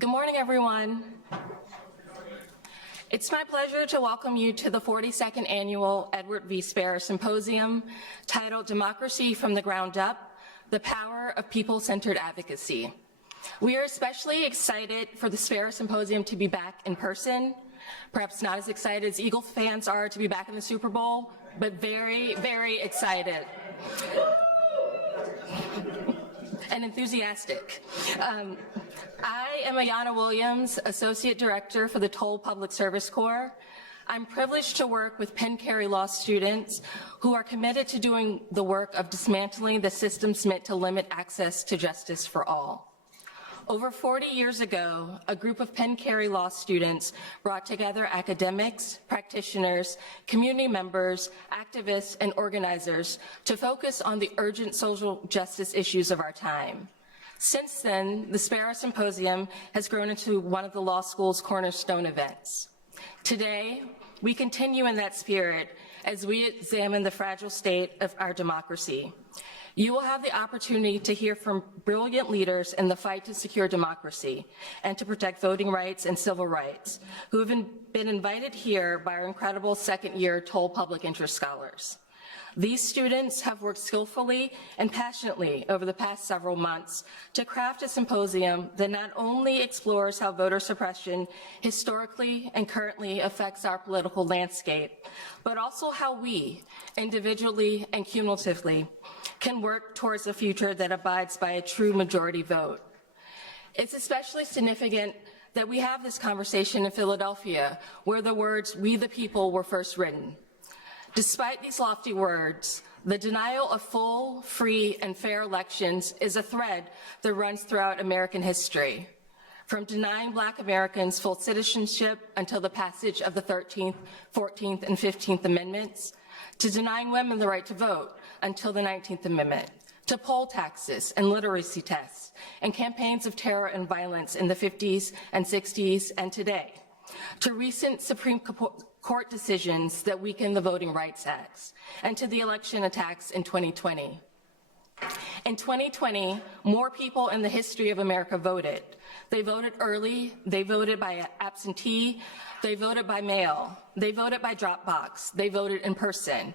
Good morning, everyone. It's my pleasure to welcome you to the 42nd Annual Edward V. Sparrow Symposium, titled Democracy from the Ground Up, the Power of People-Centered Advocacy. We are especially excited for the Sparrow Symposium to be back in person, perhaps not as excited as Eagle fans are to be back in the Super Bowl, but very, very excited. And enthusiastic. I am Ayanna Williams, Associate Director for the Toll Public Service Corps. I'm privileged to work with Penn Cary Law students who are committed to doing the work of dismantling the systems meant to limit access to justice for all. Over 40 years ago, a group of Penn Cary Law students brought together academics, practitioners, community members, activists, and organizers to focus on the urgent social justice issues of our time. Since then, the Sparrow Symposium has grown into one of the law school's cornerstone events. Today, we continue in that spirit as we examine the fragile state of our democracy. You will have the opportunity to hear from brilliant leaders in the fight to secure democracy and to protect voting rights and civil rights, who have been invited here by our incredible second-year Toll Public Interest Scholars. These students have worked skillfully and passionately over the past several months to craft a symposium that not only explores how voter suppression historically and currently affects our political landscape, but also how we, individually and cumulatively, can work towards a future that abides by a true majority vote. It's especially significant that we have this conversation in Philadelphia, where the words "we the people" were first written. Despite these lofty words, the denial of full, free, and fair elections is a thread that runs throughout American history. From denying Black Americans full citizenship until the passage of the 13th, 14th, and 15th Amendments, to denying women the right to vote until the 19th Amendment, to poll taxes and literacy tests, and campaigns of terror and violence in the 50s and 60s and today, to recent Supreme Court decisions that weaken the Voting Rights Act, and to the election attacks in 2020. In 2020, more people in the history of America voted. They voted early, they voted by absentee, they voted by mail, they voted by drop box, they voted in person.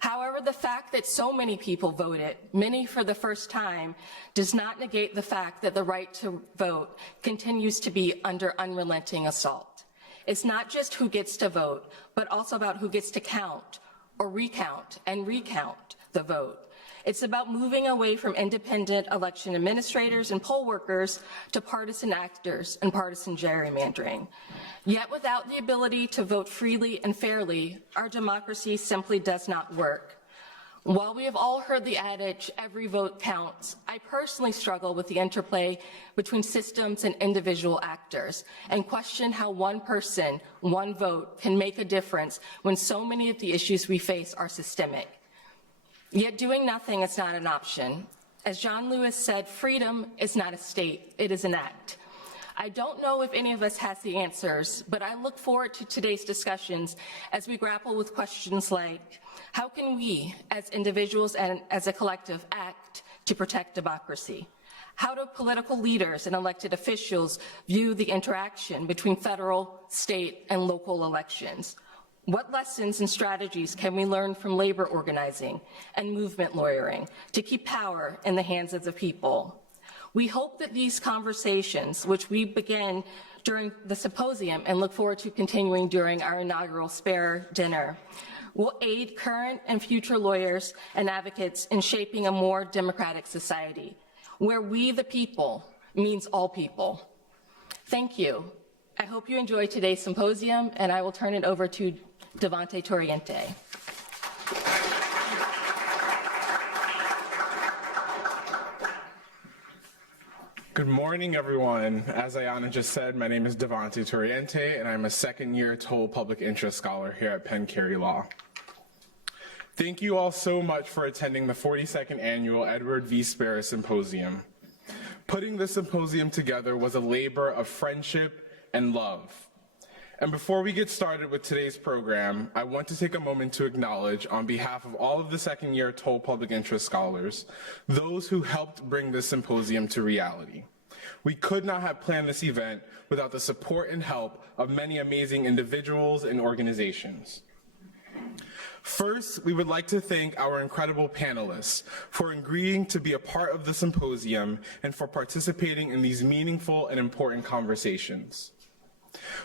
However, the fact that so many people voted, many for the first time, does not negate the fact that the right to vote continues to be under unrelenting assault. It's not just who gets to vote, but also about who gets to count or recount and recount the vote. It's about moving away from independent election administrators and poll workers to partisan actors and partisan gerrymandering. Yet without the ability to vote freely and fairly, our democracy simply does not work. While we have all heard the adage, every vote counts, I personally struggle with the interplay between systems and individual actors and question how one person, one vote can make a difference when so many of the issues we face are systemic. Yet doing nothing is not an option. As John Lewis said, freedom is not a state, it is an act. I don't know if any of us has the answers, but I look forward to today's discussions as we grapple with questions like, how can we, as individuals and as a collective, act to protect democracy? How do political leaders and elected officials view the interaction between federal, state, and local elections? What lessons and strategies can we learn from labor organizing and movement lawyering to keep power in the hands of the people? We hope that these conversations, which we began during the symposium and look forward to continuing during our inaugural Spare dinner, will aid current and future lawyers and advocates in shaping a more democratic society, where we the people means all people. Thank you. I hope you enjoyed today's symposium, and I will turn it over to Devante Torriente. Good morning, everyone. As Ayanna just said, my name is Devante Torriente, and I'm a second-year Toll Public Interest Scholar here at Penn Cary Law. Thank you all so much for attending the 42nd Annual Edward V. Sparrow Symposium. Putting this symposium together was a labor of friendship and love. And before we get started with today's program, I want to take a moment to acknowledge, on behalf of all of the second-year Toll Public Interest Scholars, those who helped bring this symposium to reality. We could not have planned this event without the support and help of many amazing individuals and organizations. First, we would like to thank our incredible panelists for agreeing to be a part of the symposium and for participating in these meaningful and important conversations.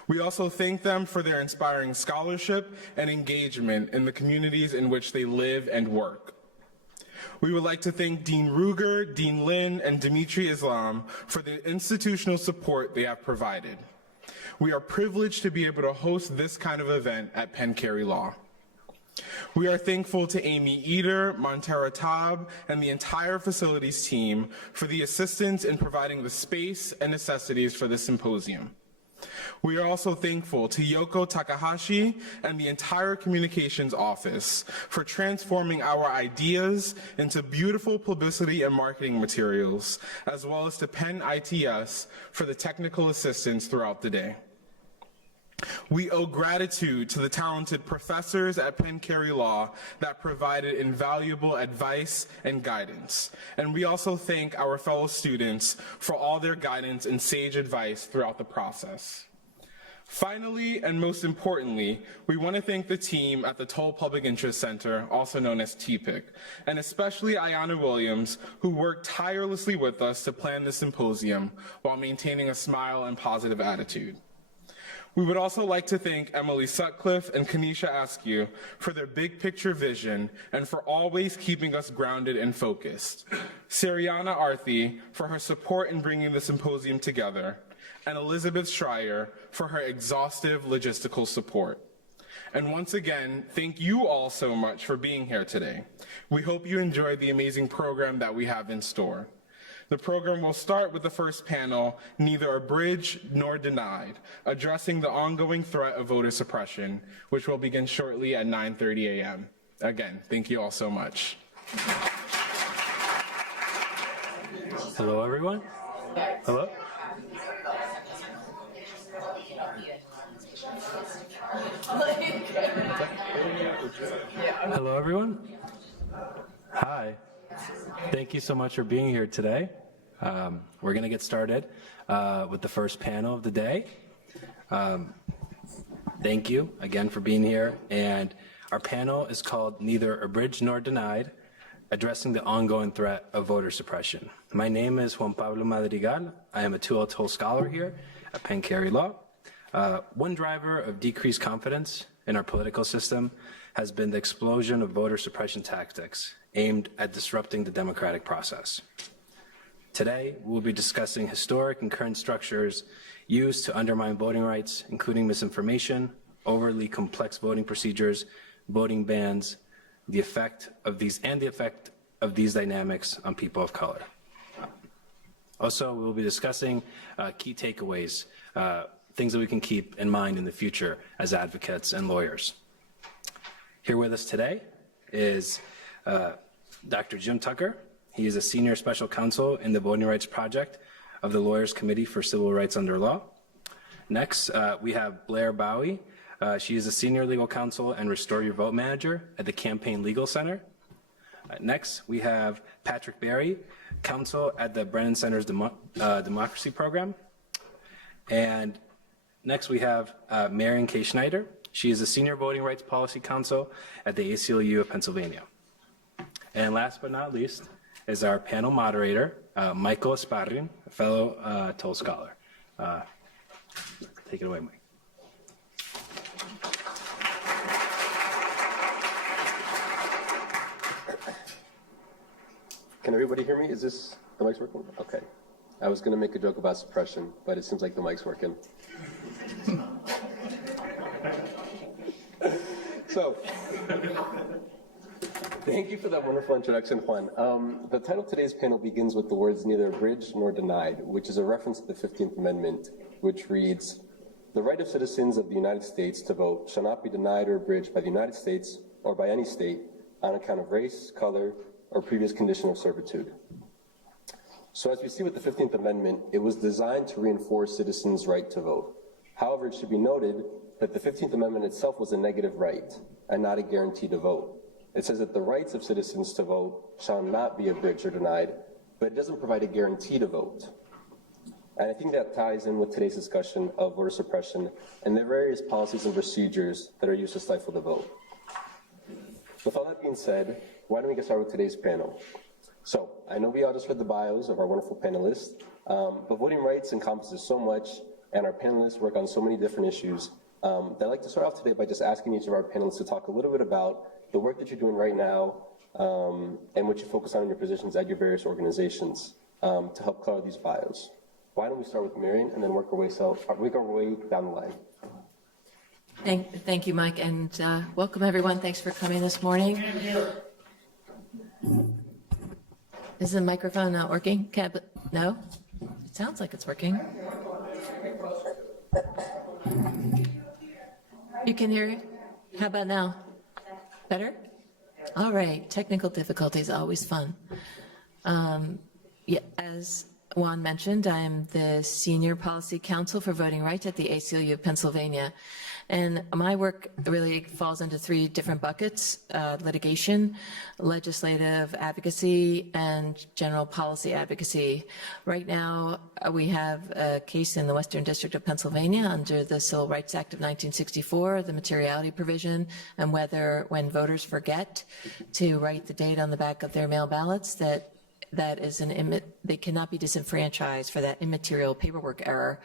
We also thank them for their inspiring scholarship and engagement in the communities in which they live and work. We would like to thank Dean Ruger, Dean Lin, and Dimitri Islam for the institutional support they have provided. We are privileged to be able to host this kind of event at Penn Cary Law. We are thankful to Amy Eder, Montera Taub, and the entire facilities team for the assistance in providing the space and necessities for this symposium. We are also thankful to Yoko Takahashi and the entire communications office for transforming our ideas into beautiful publicity and marketing materials, as well as to Penn ITS for the technical assistance throughout the day. We owe gratitude to the talented professors at Penn Cary Law that provided invaluable advice and guidance. And we also thank our fellow students for all their guidance and sage advice throughout the process. Finally, and most importantly, we want to thank the team at the Toll Public Interest Center, also known as TPIC, and especially Ayanna Williams, who worked tirelessly with us to plan the symposium while maintaining a smile and positive attitude. We would also like to thank Emily Sutcliffe and Kanisha Askew for their big picture vision and for always keeping us grounded and focused. Sariana Arthi for her support in bringing the symposium together, and Elizabeth Schreier for her exhaustive logistical support. And once again, thank you all so much for being here today. We hope you enjoyed the amazing program that we have in store. The program will start with the first panel, Neither Abridged Nor Denied, addressing the ongoing threat of voter suppression, which will begin shortly at 9:30 a.m. Again, thank you all so much. Hello, everyone. Hello. Hello, everyone. Hi. Thank you so much for being here today. We're going to get started with the first panel of the day. Thank you again for being here. And our panel is called Neither Abridged Nor Denied, Addressing the Ongoing Threat of Voter Suppression. My name is Juan Pablo Madrigal. I am a 2L Toll Scholar here at Penn Cary Law. One driver of decreased confidence in our political system has been the explosion of voter suppression tactics aimed at disrupting the democratic process. Today, we'll be discussing historic and current structures used to undermine voting rights, including misinformation, overly complex voting procedures, voting bans, the effect of these dynamics on people of color. Also, we'll be discussing key takeaways, things that we can keep in mind in the future as advocates and lawyers. Here with us today is Dr. Jim Tucker. He is a senior special counsel in the Voting Rights Project of the Lawyers Committee for Civil Rights Under Law. Next, we have Blair Bowie. She is a senior legal counsel and Restore Your Vote manager at the Campaign Legal Center. Next, we have Patrick Berry, counsel at the Brennan Center's Democracy Program. And next, we have Marian K. Schneider. She is a senior voting rights policy counsel at the ACLU of Pennsylvania. And last but not least is our panel moderator, Michael Esparrin, a fellow Toll Scholar. Take it away, Mike. Can everybody hear me? Is this, the mic's working? Okay. I was going to make a joke about suppression, but it seems like the mic's working. So, thank you for that wonderful introduction, Juan. The title of today's panel begins with the words neither abridged nor denied, which is a reference to the 15th Amendment, which reads, "The right of citizens of the United States to vote shall not be denied or abridged by the United States or by any state on account of race, color, or previous condition of servitude." So as we see with the 15th Amendment, it was designed to reinforce citizens' right to vote. However, it should be noted that the 15th Amendment itself was a negative right and not a guarantee to vote. It says that the rights of citizens to vote shall not be abridged or denied, but it doesn't provide a guarantee to vote. And I think that ties in with today's discussion of voter suppression and the various policies and procedures that are used to stifle the vote. With all that being said, why don't we get started with today's panel? So, I know we all just read the bios of our wonderful panelists, but voting rights encompasses so much, and our panelists work on so many different issues. I'd like to start off today by just asking each of our panelists to talk a little bit about the work that you're doing right now and what you focus on in your positions at your various organizations to help color these bios. Why don't we start with Marian and then work our way down the line? Thank you, Mike, and welcome everyone. Thanks for coming this morning. Is the microphone not working? No? It sounds like it's working. You can hear it? How about now? Better? All right. Technical difficulties, always fun. Yeah, as Juan mentioned, I am the Senior Policy Counsel for Voting Rights at the ACLU of Pennsylvania. And my work really falls into three different buckets: litigation, legislative advocacy, and general policy advocacy. Right now, we have a case in the Western District of Pennsylvania under the Civil Rights Act of 1964, the materiality provision, and whether when voters forget to write the date on the back of their mail ballots, that is they cannot be disenfranchised for that immaterial paperwork error.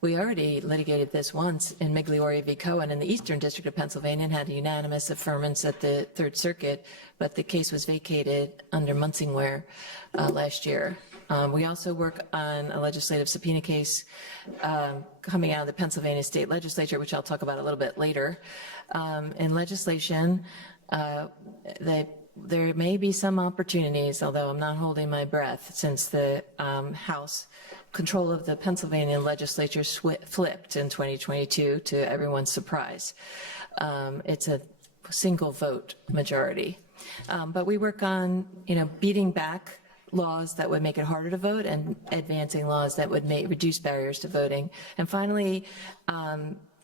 We already litigated this once in Migliore v. Cohen in the Eastern District of Pennsylvania and had a unanimous affirmance at the Third Circuit, but the case was vacated under Munsingware last year. We also work on a legislative subpoena case coming out of the Pennsylvania State Legislature, which I'll talk about a little bit later. In legislation, there may be some opportunities, although I'm not holding my breath, since the House control of the Pennsylvania legislature flipped in 2022 to everyone's surprise. It's a single vote majority. But we work on, beating back laws that would make it harder to vote and advancing laws that would reduce barriers to voting. And finally,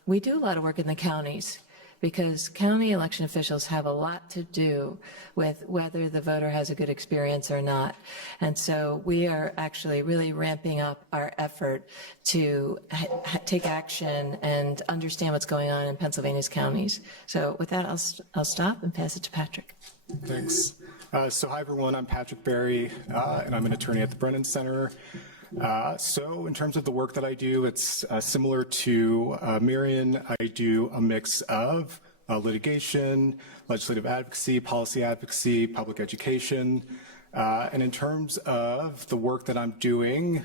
we do a lot of work in the counties, because county election officials have a lot to do with whether the voter has a good experience or not. And so we are actually really ramping up our effort to take action and understand what's going on in Pennsylvania's counties. So with that, I'll stop and pass it to Patrick. Thanks. So hi, everyone. I'm Patrick Barry, and I'm an attorney at the Brennan Center. So in terms of the work that I do, it's similar to Marian. I do a mix of litigation, legislative advocacy, policy advocacy, public education. And in terms of the work that I'm doing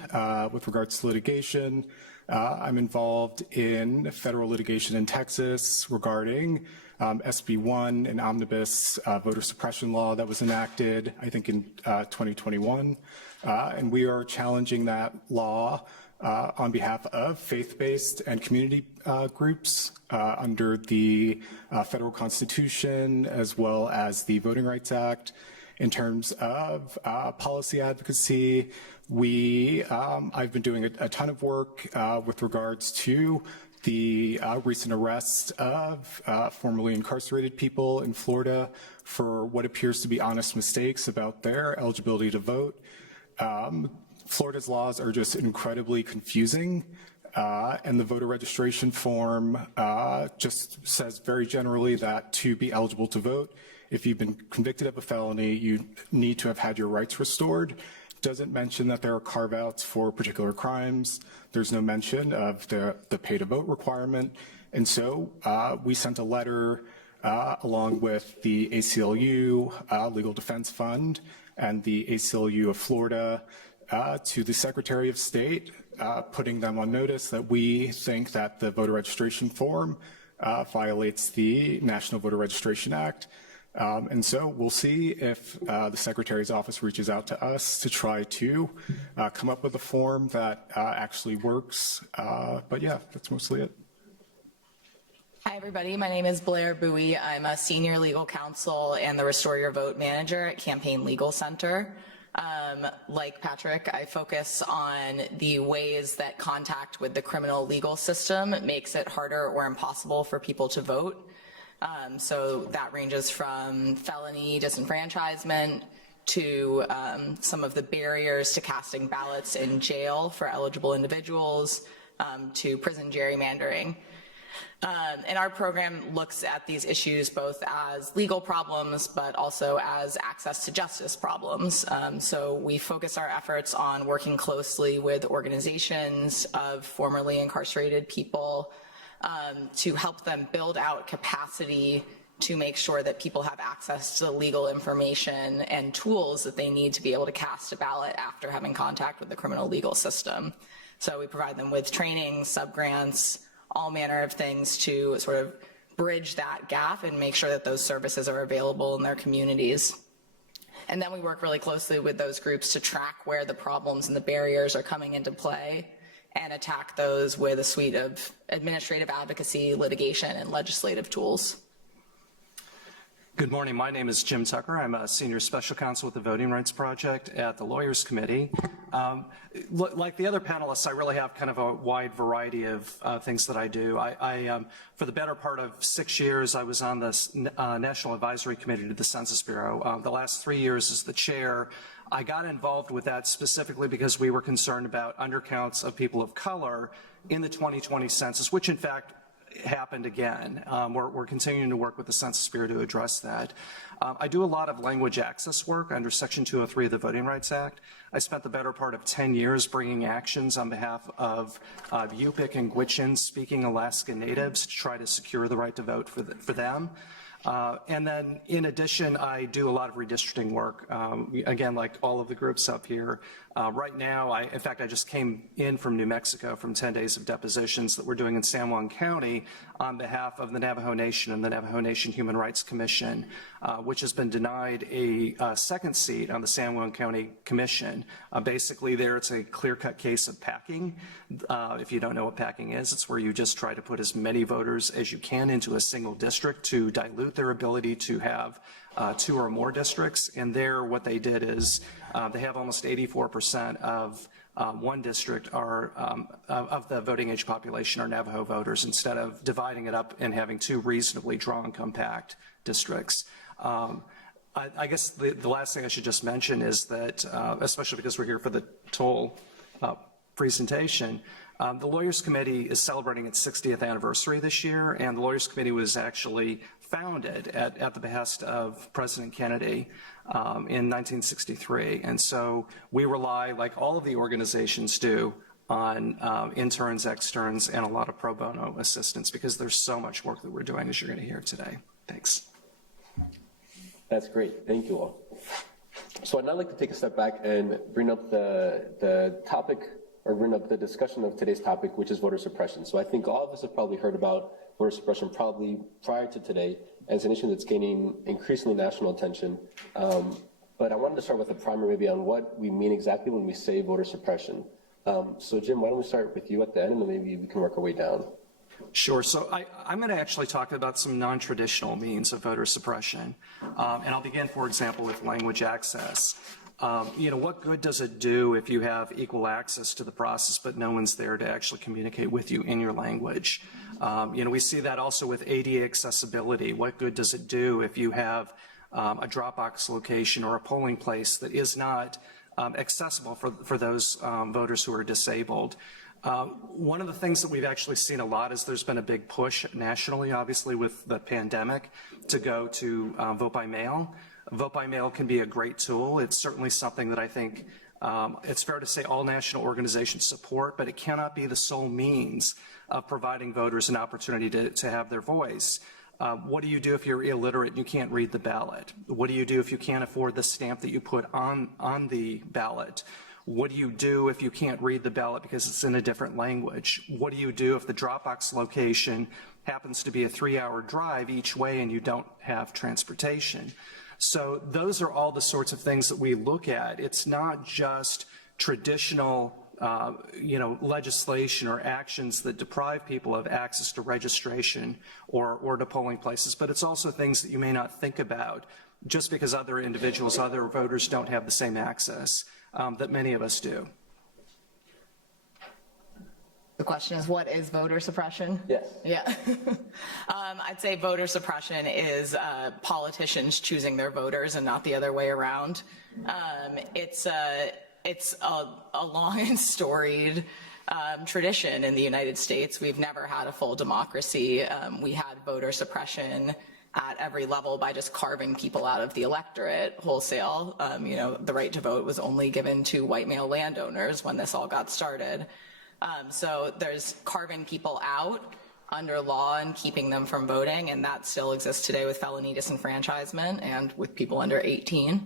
with regards to litigation, I'm involved in federal litigation in Texas regarding SB 1, an omnibus voter suppression law that was enacted, I think, in 2021. And we are challenging that law on behalf of faith-based and community groups under the federal Constitution, as well as the Voting Rights Act. In terms of policy advocacy, I've been doing a ton of work with regards to the recent arrest of formerly incarcerated people in Florida for what appears to be honest mistakes about their eligibility to vote. Florida's laws are just incredibly confusing, and the voter registration form just says very generally that to be eligible to vote, if you've been convicted of a felony, you need to have had your rights restored. Doesn't mention that there are carve-outs for particular crimes. There's no mention of the pay-to-vote requirement. And so we sent a letter along with the ACLU Legal Defense Fund and the ACLU of Florida to the Secretary of State, putting them on notice that we think that the voter registration form violates the National Voter Registration Act. And so we'll see if the Secretary's office reaches out to us to try to come up with a form that actually works. But yeah, that's mostly it. Hi, everybody. My name is Blair Bowie. I'm a senior legal counsel and the Restore Your Vote manager at Campaign Legal Center. Like Patrick, I focus on the ways that contact with the criminal legal system makes it harder or impossible for people to vote. So that ranges from felony disenfranchisement to some of the barriers to casting ballots in jail for eligible individuals, to prison gerrymandering. And our program looks at these issues both as legal problems, but also as access to justice problems. So we focus our efforts on working closely with organizations of formerly incarcerated people to help them build out capacity to make sure that people have access to legal information and tools that they need to be able to cast a ballot after having contact with the criminal legal system. So we provide them with training, sub-grants, all manner of things to sort of bridge that gap and make sure that those services are available in their communities. And then we work really closely with those groups to track where the problems and the barriers are coming into play and attack those with a suite of administrative advocacy, litigation, and legislative tools. Good morning. My name is Jim Tucker. I'm a senior special counsel with the Voting Rights Project at the Lawyers Committee. Like the other panelists, I really have kind of a wide variety of things that I do. For the better part of 6 years, I was on the National Advisory Committee to the Census Bureau. The last 3 years as the chair, I got involved with that specifically because we were concerned about undercounts of people of color in the 2020 census, which in fact happened again. We're continuing to work with the Census Bureau to address that. I do a lot of language access work under Section 203 of the Voting Rights Act. I spent the better part of 10 years bringing actions on behalf of Yupik and Gwich'in speaking Alaska Natives to try to secure the right to vote for them. And then in addition, I do a lot of redistricting work, again, like all of the groups up here. Right now, in fact, I just came in from New Mexico from 10 days of depositions that we're doing in San Juan County on behalf of the Navajo Nation and the Navajo Nation Human Rights Commission, which has been denied a second seat on the San Juan County Commission. Basically there it's a clear-cut case of packing. If you don't know what packing is, it's where you just try to put as many voters as you can into a single district to dilute their ability to have 2 or more districts. And there what they did is they have almost 84% of one district are of the voting age population are Navajo voters instead of dividing it up and having 2 reasonably drawn compact districts. I guess the last thing I should just mention is that, especially because we're here for the toll presentation, the Lawyers Committee is celebrating its 60th anniversary this year, and the Lawyers Committee was actually founded at the behest of President Kennedy in 1963. And so we rely, like all of the organizations do, on interns, externs, and a lot of pro bono assistance because there's so much work that we're doing, as you're going to hear today. Thanks. That's great. Thank you all. So I'd now like to take a step back and bring up the topic, or bring up the discussion of today's topic, which is voter suppression. So I think all of us have probably heard about voter suppression probably prior to today, and it's an issue that's gaining increasingly national attention. But I wanted to start with a primer maybe on what we mean exactly when we say voter suppression. So Jim, why don't we start with you at the end, and then maybe we can work our way down. Sure. So I'm going to actually talk about some non-traditional means of voter suppression. And I'll begin, for example, with language access. What good does it do if you have equal access to the process, but no one's there to actually communicate with you in your language? We see that also with ADA accessibility. What good does it do if you have a Dropbox location or a polling place that is not accessible for those voters who are disabled? One of the things that we've actually seen a lot is there's been a big push nationally, obviously with the pandemic, to go to vote by mail. Vote by mail can be a great tool. It's certainly something that I think it's fair to say all national organizations support, but it cannot be the sole means of providing voters an opportunity to have their voice. What do you do if you're illiterate and you can't read the ballot? What do you do if you can't afford the stamp that you put on the ballot? What do you do if you can't read the ballot because it's in a different language? What do you do if the Dropbox location happens to be a 3-hour drive each way and you don't have transportation? So those are all the sorts of things that we look at. It's not just traditional legislation or actions that deprive people of access to registration or to polling places, but it's also things that you may not think about just because other individuals, other voters don't have the same access that many of us do. The question is, what is voter suppression? Yes. Yeah. I'd say voter suppression is politicians choosing their voters and not the other way around. It's a long and storied tradition in the United States. We've never had a full democracy. We had voter suppression at every level by just carving people out of the electorate wholesale. The right to vote was only given to white male landowners when this all got started. So there's carving people out under law and keeping them from voting, and that still exists today with felony disenfranchisement and with people under 18.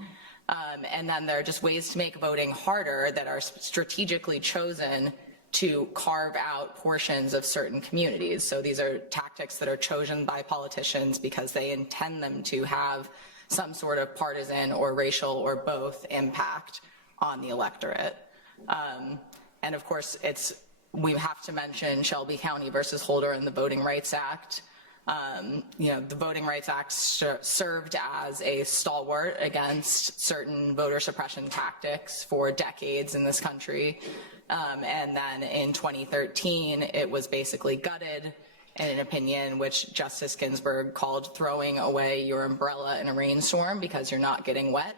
And then there are just ways to make voting harder that are strategically chosen to carve out portions of certain communities. So these are tactics that are chosen by politicians because they intend them to have some sort of partisan or racial or both impact on the electorate. And of course, we have to mention Shelby County versus Holder and the Voting Rights Act. The Voting Rights Act served as a stalwart against certain voter suppression tactics for decades in this country. And then in 2013, it was basically gutted in an opinion which Justice Ginsburg called throwing away your umbrella in a rainstorm because you're not getting wet.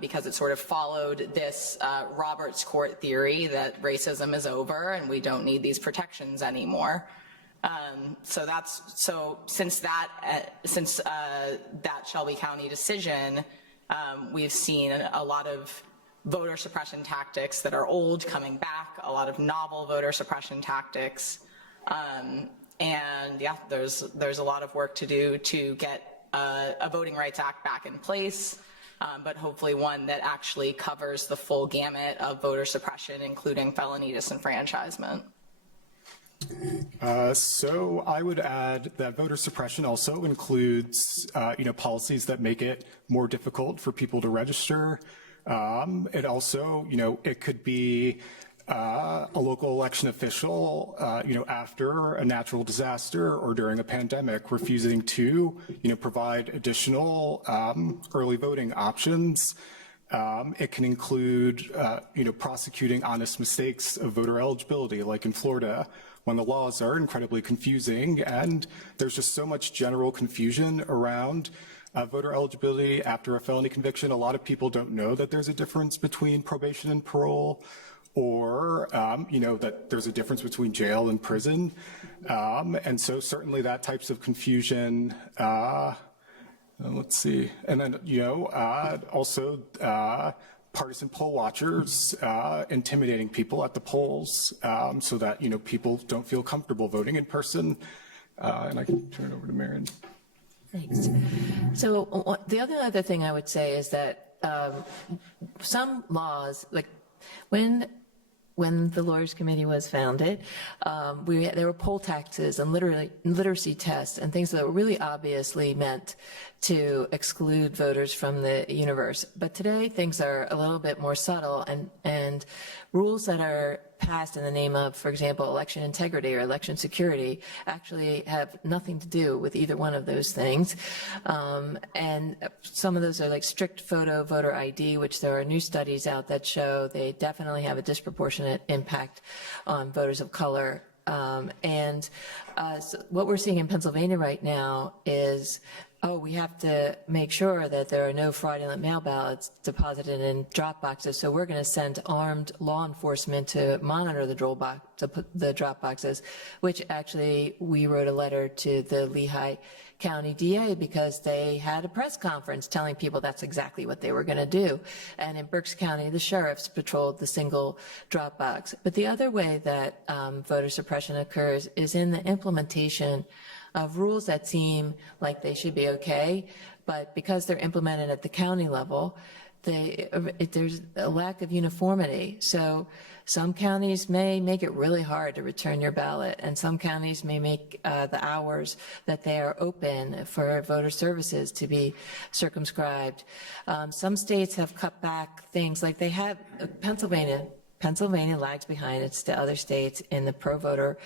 Because it sort of followed this Roberts Court theory that racism is over and we don't need these protections anymore. Since that Shelby County decision, we've seen a lot of voter suppression tactics that are old coming back, a lot of novel voter suppression tactics, and yeah, there's a lot of work to do to get a Voting Rights Act back in place, but hopefully one that actually covers the full gamut of voter suppression, including felony disenfranchisement. So I would add that voter suppression also includes, policies that make it more difficult for people to register. It also, it could be a local election official, after a natural disaster or during a pandemic, refusing to, provide additional early voting options. It can include, prosecuting honest mistakes of voter eligibility, like in Florida, when the laws are incredibly confusing, and there's just so much general confusion around voter eligibility after a felony conviction. A lot of people don't know that there's a difference between probation and parole, or, that there's a difference between jail and prison. And so certainly that types of confusion, let's see. And then, also partisan poll watchers intimidating people at the polls so that, people don't feel comfortable voting in person. And I can turn it over to Marian. Thanks. So the other thing I would say is that some laws, like when the Lawyers Committee was founded, there were poll taxes and literacy tests and things that were really obviously meant to exclude voters from the universe. But today things are a little bit more subtle, and rules that are passed in the name of, for example, election integrity or election security actually have nothing to do with either one of those things. And some of those are like strict photo voter ID, which there are new studies out that show they definitely have a disproportionate impact on voters of color. So what we're seeing in Pennsylvania right now is, we have to make sure that there are no fraudulent mail ballots deposited in drop boxes. So we're going to send armed law enforcement to monitor the drop boxes, which actually we wrote a letter to the Lehigh County DA because they had a press conference telling people that's exactly what they were going to do. And in Berks County, the sheriffs patrolled the single drop box. But the other way that voter suppression occurs is in the implementation of rules that seem like they should be okay, but because they're implemented at the county level, there's a lack of uniformity. So some counties may make it really hard to return your ballot, and some counties may make the hours that they are open for voter services to be circumscribed. Some states have cut back things like they have Pennsylvania lags behind its the other states in the pro-voter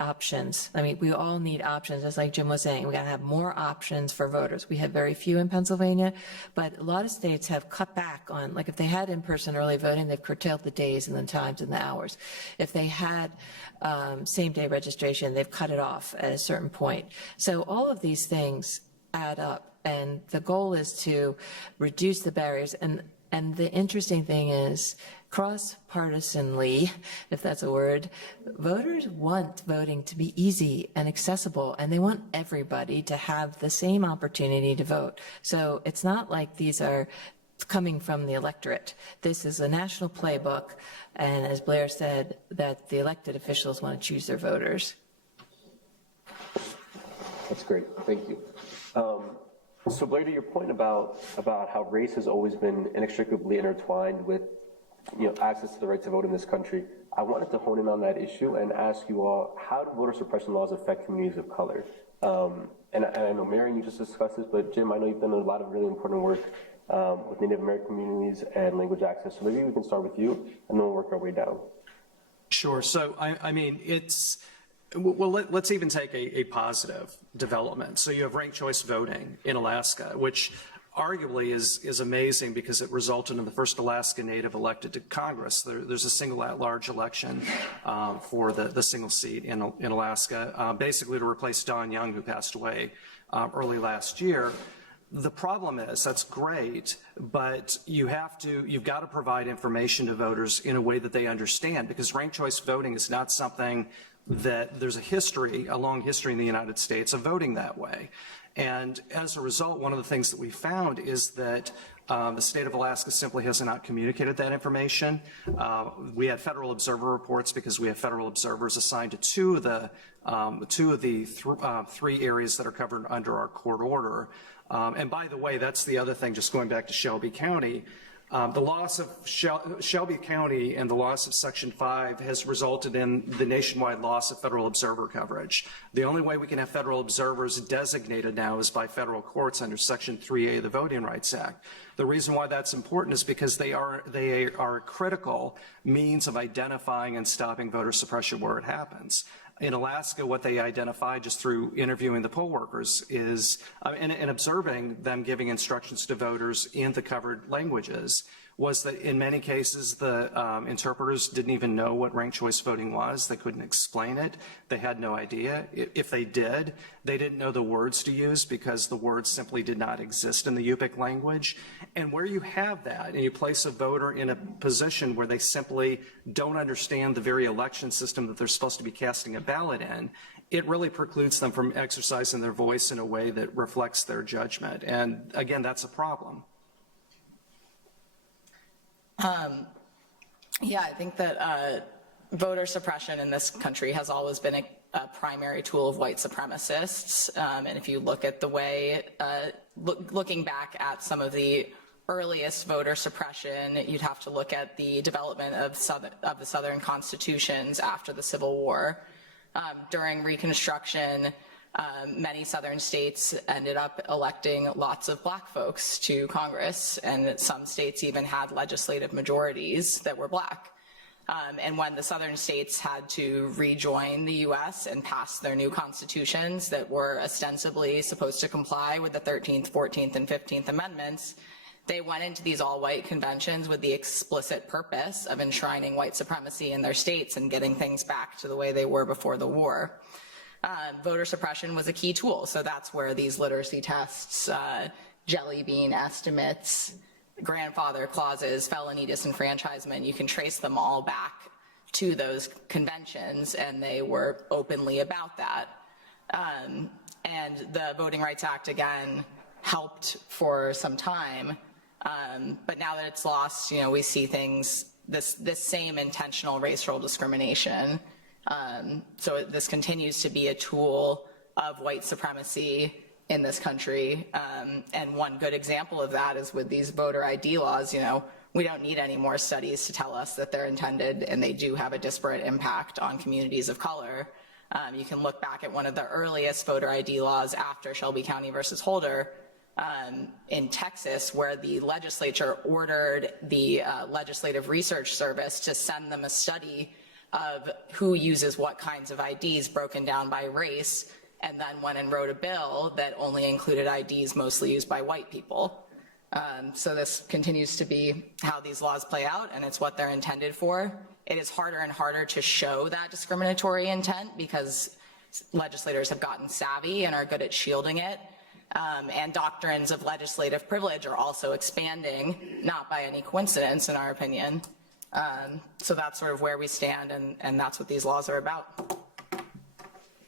options. I mean, we all need options, just like Jim was saying. We got to have more options for voters. We have very few in Pennsylvania, but a lot of states have cut back on, like if they had in-person early voting, they've curtailed the days and the times and the hours. If they had same-day registration, they've cut it off at a certain point. So all of these things add up, and the goal is to reduce the barriers. And And the interesting thing is, cross-partisanly, if that's a word, voters want voting to be easy and accessible, and they want everybody to have the same opportunity to vote. So it's not like these are coming from the electorate. This is a national playbook, and as Blair said, that the elected officials want to choose their voters. That's great, thank you. So Blair, to your point about how race has always been inextricably intertwined with access to the right to vote in this country, I wanted to hone in on that issue and ask you all, how do voter suppression laws affect communities of color? And I know, Marian, you just discussed this, but Jim, I know you've done a lot of really important work with Native American communities and language access. So maybe we can start with you, and then we'll work our way down. Sure. So, I mean, well, let's even take a positive development. So you have ranked choice voting in Alaska, which arguably is amazing because it resulted in the first Alaska Native elected to Congress. There's a single at-large election for the single seat in Alaska, basically to replace Don Young, who passed away early last year. The problem is, that's great, but you've got to provide information to voters in a way that they understand, because ranked choice voting is not something that there's a long history in the United States of voting that way. And as a result, one of the things that we found is that the state of Alaska simply has not communicated that information. We had federal observer reports because we have federal observers assigned to two of the three areas that are covered under our court order. And by the way, that's the other thing, just going back to Shelby County. The loss of Shelby County and the loss of Section 5 has resulted in the nationwide loss of federal observer coverage. The only way we can have federal observers designated now is by federal courts under Section 3A of the Voting Rights Act. The reason why that's important is because they are a critical means of identifying and stopping voter suppression where it happens. In Alaska, what they identified just through interviewing the poll workers is, and observing them giving instructions to voters in the covered languages, was that in many cases the interpreters didn't even know what ranked choice voting was. They couldn't explain it. They had no idea. If they did, they didn't know the words to use because the words simply did not exist in the Yupik language. And where you have that and you place a voter in a position where they simply don't understand the very election system that they're supposed to be casting a ballot in, it really precludes them from exercising their voice in a way that reflects their judgment. And again, that's a problem. Yeah, I think that voter suppression in this country has always been a primary tool of white supremacists. And if you look at the way, looking back at some of the earliest voter suppression, you'd have to look at the development of the Southern constitutions after the Civil War. During Reconstruction, many Southern states ended up electing lots of black folks to Congress, and some states even had legislative majorities that were black. And when the Southern states had to rejoin the U.S. and pass their new constitutions that were ostensibly supposed to comply with the 13th, 14th, and 15th Amendments, they went into these all-white conventions with the explicit purpose of enshrining white supremacy in their states and getting things back to the way they were before the war. Voter suppression was a key tool, so that's where these literacy tests, jelly bean estimates, grandfather clauses, felony disenfranchisement, you can trace them all back to those conventions, and they were openly about that. And the Voting Rights Act, again, helped for some time, but now that it's lost, we see things, this same intentional racial discrimination. So this continues to be a tool of white supremacy in this country. And one good example of that is with these voter ID laws. We don't need any more studies to tell us that they're intended and they do have a disparate impact on communities of color. You can look back at one of the earliest voter ID laws after Shelby County versus Holder in Texas, where the legislature ordered the Legislative Research Service to send them a study of who uses what kinds of IDs broken down by race, and then went and wrote a bill that only included IDs mostly used by white people. So this continues to be how these laws play out, and it's what they're intended for. It is harder and harder to show that discriminatory intent because legislators have gotten savvy and are good at shielding it. And doctrines of legislative privilege are also expanding, not by any coincidence, in our opinion. So that's sort of where we stand, and that's what these laws are about.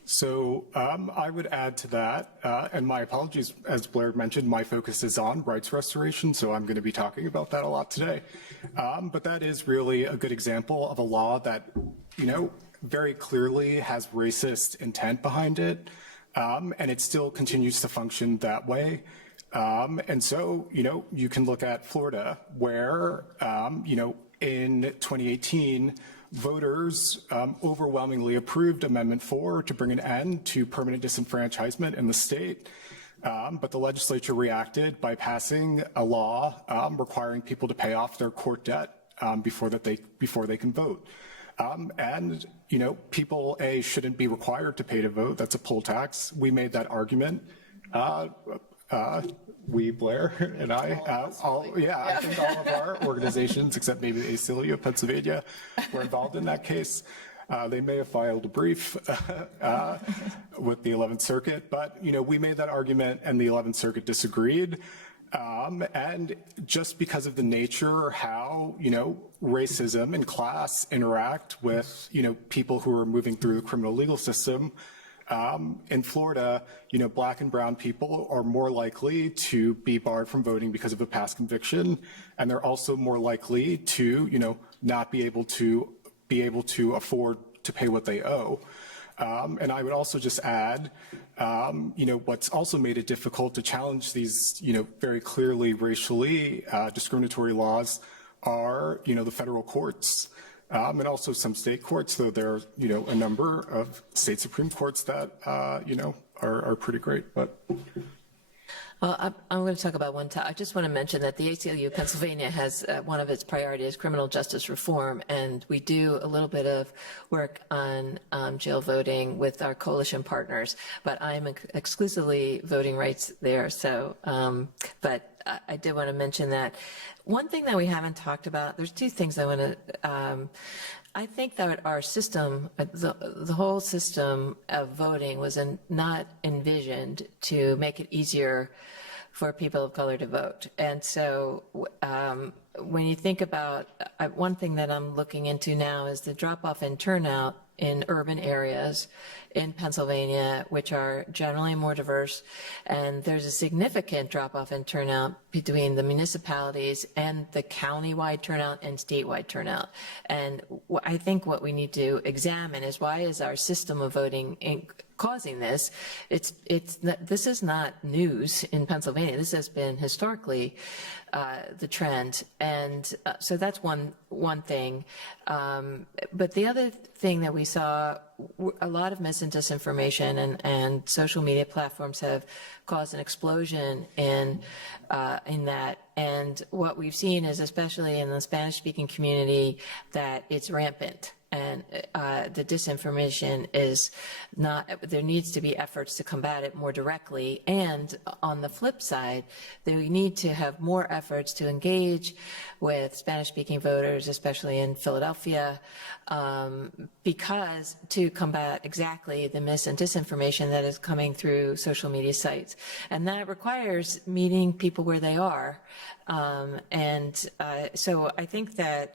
So I would add to that, and my apologies, as Blair mentioned, my focus is on rights restoration, so I'm going to be talking about that a lot today. But that is really a good example of a law that, you know, very clearly has racist intent behind it, and it still continues to function that way. And so, you know, you can look at Florida, where, you know, in 2018, voters overwhelmingly approved Amendment 4 to bring an end to permanent disenfranchisement in the state. But the legislature reacted by passing a law requiring people to pay off their court debt before they can vote. And, you know, people, shouldn't be required to pay to vote. That's a poll tax. We made that argument. We, Blair and I, I think all of our organizations, except maybe the ACLU of Pennsylvania, were involved in that case. They may have filed a brief with the 11th Circuit, but, you know, we made that argument and the 11th Circuit disagreed. And just because of the nature, how, you know, racism and class interact with, you know, people who are moving through the criminal legal system, in Florida, you know, black and brown people are more likely to be barred from voting because of a past conviction, and they're also more likely to, you know, not be able to afford to pay what they owe. And I would also just add, you know, what's also made it difficult to challenge these, you know, very clearly racially discriminatory laws are, you know, the federal courts. And also some state courts, though there are, you know, a number of state Supreme Courts that, you know, are pretty great. But Well, I'm going to talk about one topic. I just want to mention that the ACLU Pennsylvania has one of its priorities criminal justice reform, and we do a little bit of work on jail voting with our coalition partners, but I'm exclusively voting rights there. So, but I did want to mention that. One thing that we haven't talked about, there's two things I want to, I think that our system, the whole system of voting was not envisioned to make it easier for people of color to vote. And so when you think about, one thing that I'm looking into now is the drop-off in turnout in urban areas in Pennsylvania, which are generally more diverse, and there's a significant drop-off in turnout between the municipalities and the county-wide turnout and statewide turnout. And I think what we need to examine is why is our system of voting causing this? This is not news in Pennsylvania. This has been historically the trend, and so that's one thing. But the other thing that we saw, a lot of mis and disinformation, and social media platforms have caused an explosion in that. And what we've seen is, especially in the Spanish-speaking community, that it's rampant. And the disinformation is not, there needs to be efforts to combat it more directly. And on the flip side, we need to have more efforts to engage with Spanish-speaking voters, especially in Philadelphia, because to combat exactly the mis and disinformation that is coming through social media sites. And that requires meeting people where they are. So I think that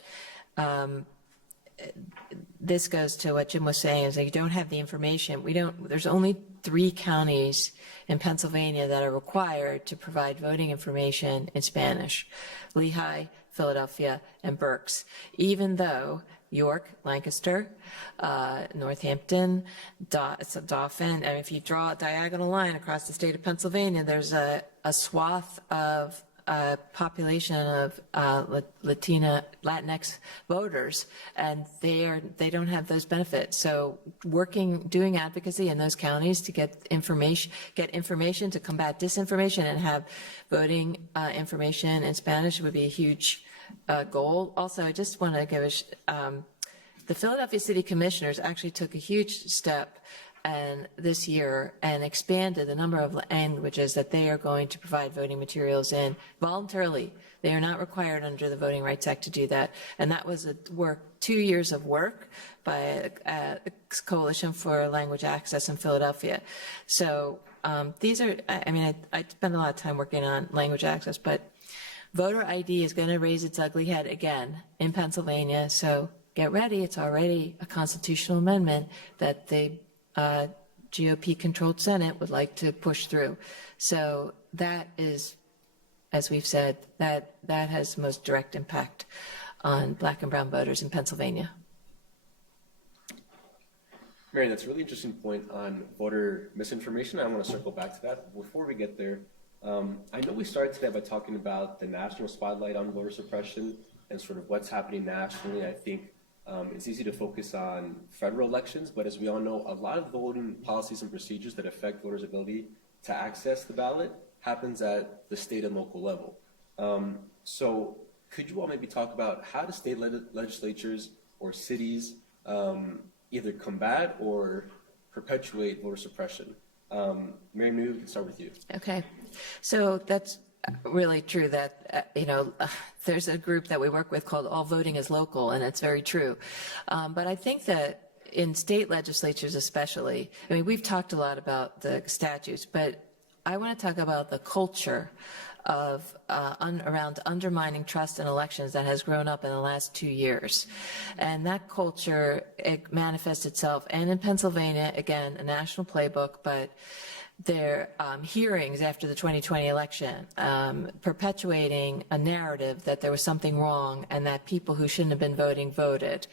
this goes to what Jim was saying, is that you don't have the information. There's only 3 counties in Pennsylvania that are required to provide voting information in Spanish: Lehigh, Philadelphia, and Berks, even though York, Lancaster, Northampton, Dauphin, and if you draw a diagonal line across the state of Pennsylvania, there's a swath of population of Latinx voters, and they don't have those benefits. So doing advocacy in those counties to get information to combat disinformation and have voting information in Spanish would be a huge goal. Also, I just want to give the Philadelphia City Commissioners actually took a huge step this year and expanded the number of languages that they are going to provide voting materials in voluntarily. They are not required under the Voting Rights Act to do that. And that was 2 years of work by a Coalition for Language Access in Philadelphia. So these are, I mean, I spend a lot of time working on language access, but voter ID is going to raise its ugly head again in Pennsylvania. So get ready. It's already a constitutional amendment that the GOP-controlled Senate would like to push through. So that is, as we've said, that has the most direct impact on Black and brown voters in Pennsylvania. Marian, that's a really interesting point on voter misinformation. I want to circle back to that. But before we get there, I know we started today by talking about the national spotlight on voter suppression and sort of what's happening nationally. I think it's easy to focus on federal elections, but as we all know, a lot of voting policies and procedures that affect voters' ability to access the ballot happens at the state and local level. So could you all maybe talk about how do state legislatures or cities either combat or perpetuate voter suppression? Marian, maybe we can start with you. Okay, so that's really true that, there's a group that we work with called All Voting is Local, and it's very true. But I think that in state legislatures especially, I mean, we've talked a lot about the statutes, but I want to talk about the culture of around undermining trust in elections that has grown up in the last 2 years. And that culture, it manifests itself, and in Pennsylvania, again, a national playbook, but their hearings after the 2020 election, perpetuating a narrative that there was something wrong and that people who shouldn't have been voting voted.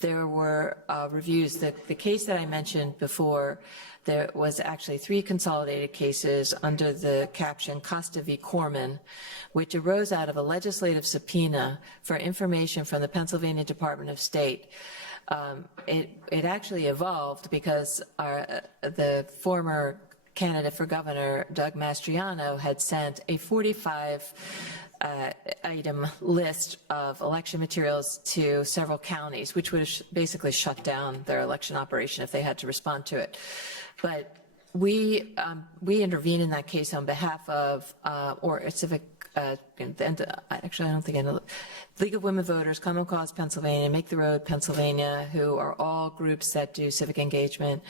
There were reviews. The case that I mentioned before, there was actually 3 consolidated cases under the caption Costa v. Corman, which arose out of a legislative subpoena for information from the Pennsylvania Department of State. It actually evolved because the former candidate for governor, Doug Mastriano, had sent a 45-item list of election materials to several counties, which would have basically shut down their election operation if they had to respond to it. But we intervene in that case on behalf of, or a civic, actually I don't think I know, League of Women Voters, Common Cause Pennsylvania, Make the Road Pennsylvania, who are all groups that do civic engagement,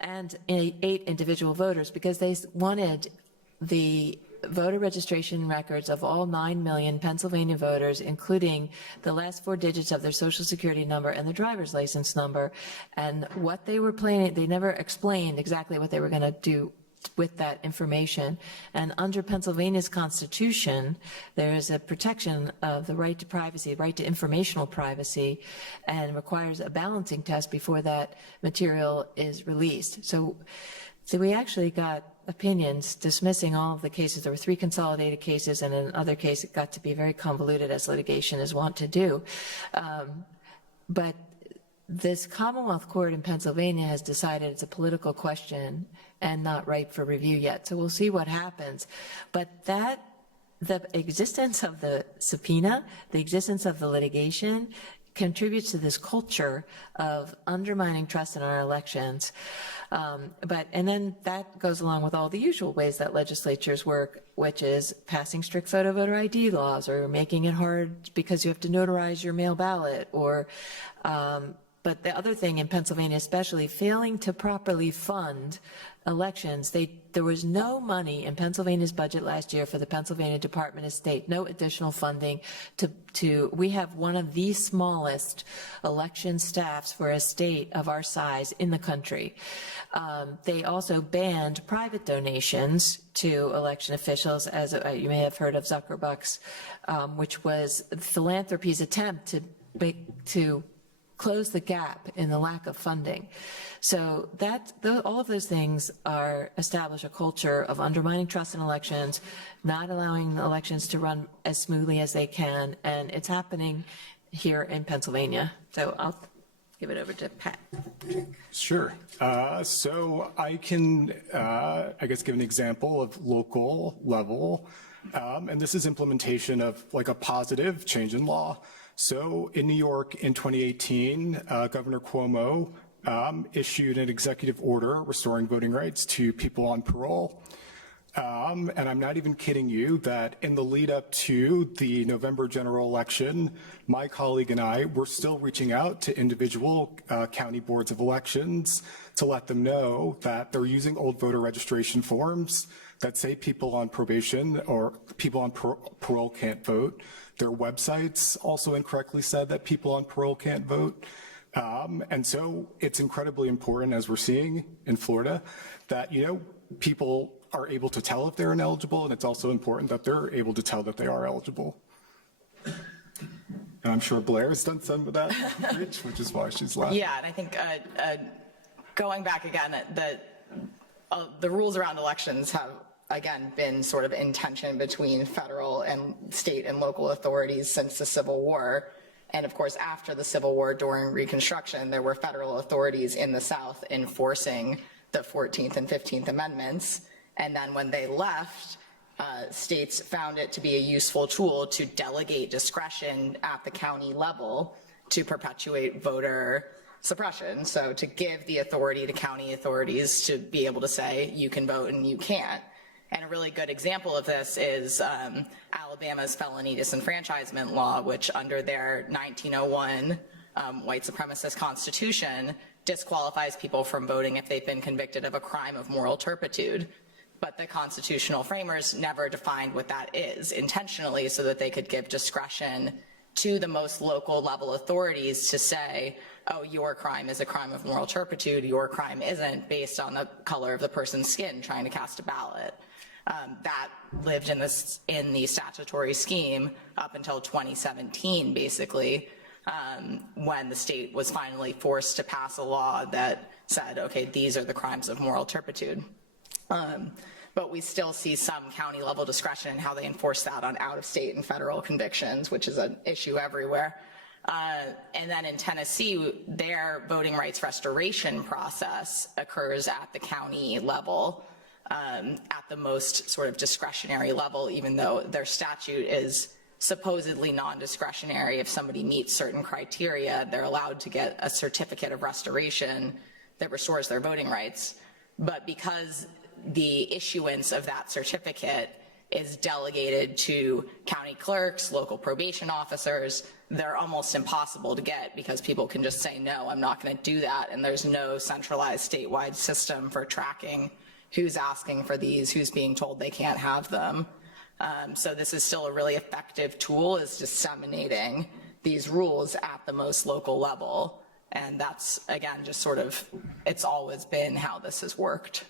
and 8 individual voters, because they wanted the voter registration records of all 9 million Pennsylvania voters, including the last 4 digits of their social security number and their driver's license number. And what they were planning, they never explained exactly what they were going to do with that information. And under Pennsylvania's Constitution, there is a protection of the right to privacy, right to informational privacy, and requires a balancing test before that material is released. So we actually got opinions dismissing all of the cases. There were 3 consolidated cases, and in another case it got to be very convoluted, as litigation is wont to do. But this Commonwealth Court in Pennsylvania has decided it's a political question and not ripe for review yet. So we'll see what happens. But the existence of the subpoena, the existence of the litigation, contributes to this culture of undermining trust in our elections. And then that goes along with all the usual ways that legislatures work, which is passing strict voter ID laws, or making it hard because you have to notarize your mail ballot, or but the other thing in Pennsylvania, especially, failing to properly fund elections. There was no money in Pennsylvania's budget last year for the Pennsylvania Department of State, no additional funding we have one of the smallest election staffs for a state of our size in the country. They also banned private donations to election officials, as you may have heard of Zuckerbucks, which was philanthropy's attempt to close the gap in the lack of funding. So all of those things establish a culture of undermining trust in elections, not allowing elections to run as smoothly as they can, and it's happening here in Pennsylvania. So I'll give it over to Pat. Sure. So I can, I guess, give an example of local level, and this is implementation of like a positive change in law. So in New York in 2018, Governor Cuomo issued an executive order restoring voting rights to people on parole. And I'm not even kidding you that in the lead up to the November general election, my colleague and I were still reaching out to individual county boards of elections to let them know that they're using old voter registration forms that say people on probation or people on parole can't vote. Their websites also incorrectly said that people on parole can't vote. And so it's incredibly important, as we're seeing in Florida, that, you know, people are able to tell if they're ineligible, and it's also important that they're able to tell that they are eligible. And I'm sure Blair has done some of that, which is why she's laughing. Yeah, and I think going back again, the rules around elections have, again, been sort of in tension between federal and state and local authorities since the Civil War. And of course, after the Civil War, during Reconstruction, there were federal authorities in the South enforcing the 14th and 15th Amendments. And then when they left, states found it to be a useful tool to delegate discretion at the county level to perpetuate voter suppression. So to give the authority to county authorities to be able to say, you can vote and you can't. And a really good example of this is Alabama's felony disenfranchisement law, which under their 1901 white supremacist constitution disqualifies people from voting if they've been convicted of a crime of moral turpitude. But the constitutional framers never defined what that is intentionally so that they could give discretion to the most local level authorities to say, oh, your crime is a crime of moral turpitude, your crime isn't, based on the color of the person's skin trying to cast a ballot. That lived in the statutory scheme up until 2017, basically, when the state was finally forced to pass a law that said, okay, these are the crimes of moral turpitude. But we still see some county level discretion in how they enforce that on out-of-state and federal convictions, which is an issue everywhere. And then in Tennessee, their voting rights restoration process occurs at the county level, at the most sort of discretionary level, even though their statute is supposedly non-discretionary. If somebody meets certain criteria, they're allowed to get a certificate of restoration that restores their voting rights. But because the issuance of that certificate is delegated to county clerks, local probation officers, they're almost impossible to get because people can just say, no, I'm not going to do that. And there's no centralized statewide system for tracking who's asking for these, who's being told they can't have them. So this is still a really effective tool, is disseminating these rules at the most local level. And that's, again, just sort of, it's always been how this has worked.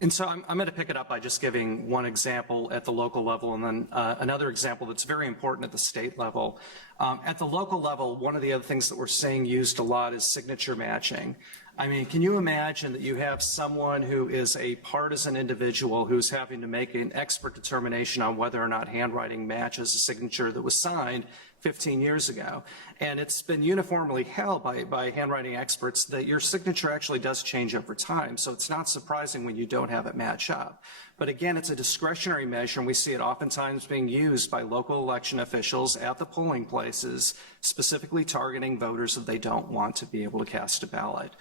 And so I'm going to pick it up by just giving one example at the local level and then another example that's very important at the state level. At the local level, one of the other things that we're seeing used a lot is signature matching. I mean, can you imagine that you have someone who is a partisan individual who's having to make an expert determination on whether or not handwriting matches a signature that was signed 15 years ago? And it's been uniformly held by handwriting experts that your signature actually does change over time. So it's not surprising when you don't have it match up. But again, it's a discretionary measure, and we see it oftentimes being used by local election officials at the polling places, specifically targeting voters that they don't want to be able to cast a ballot.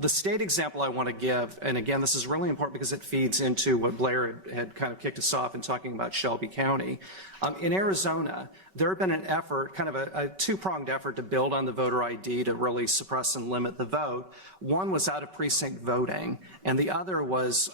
The state example I want to give, and again, this is really important because it feeds into what Blair had kind of kicked us off in talking about Shelby County. In Arizona, there had been an effort, kind of a two-pronged effort to build on the voter ID to really suppress and limit the vote. One was out-of-precinct voting, and the other was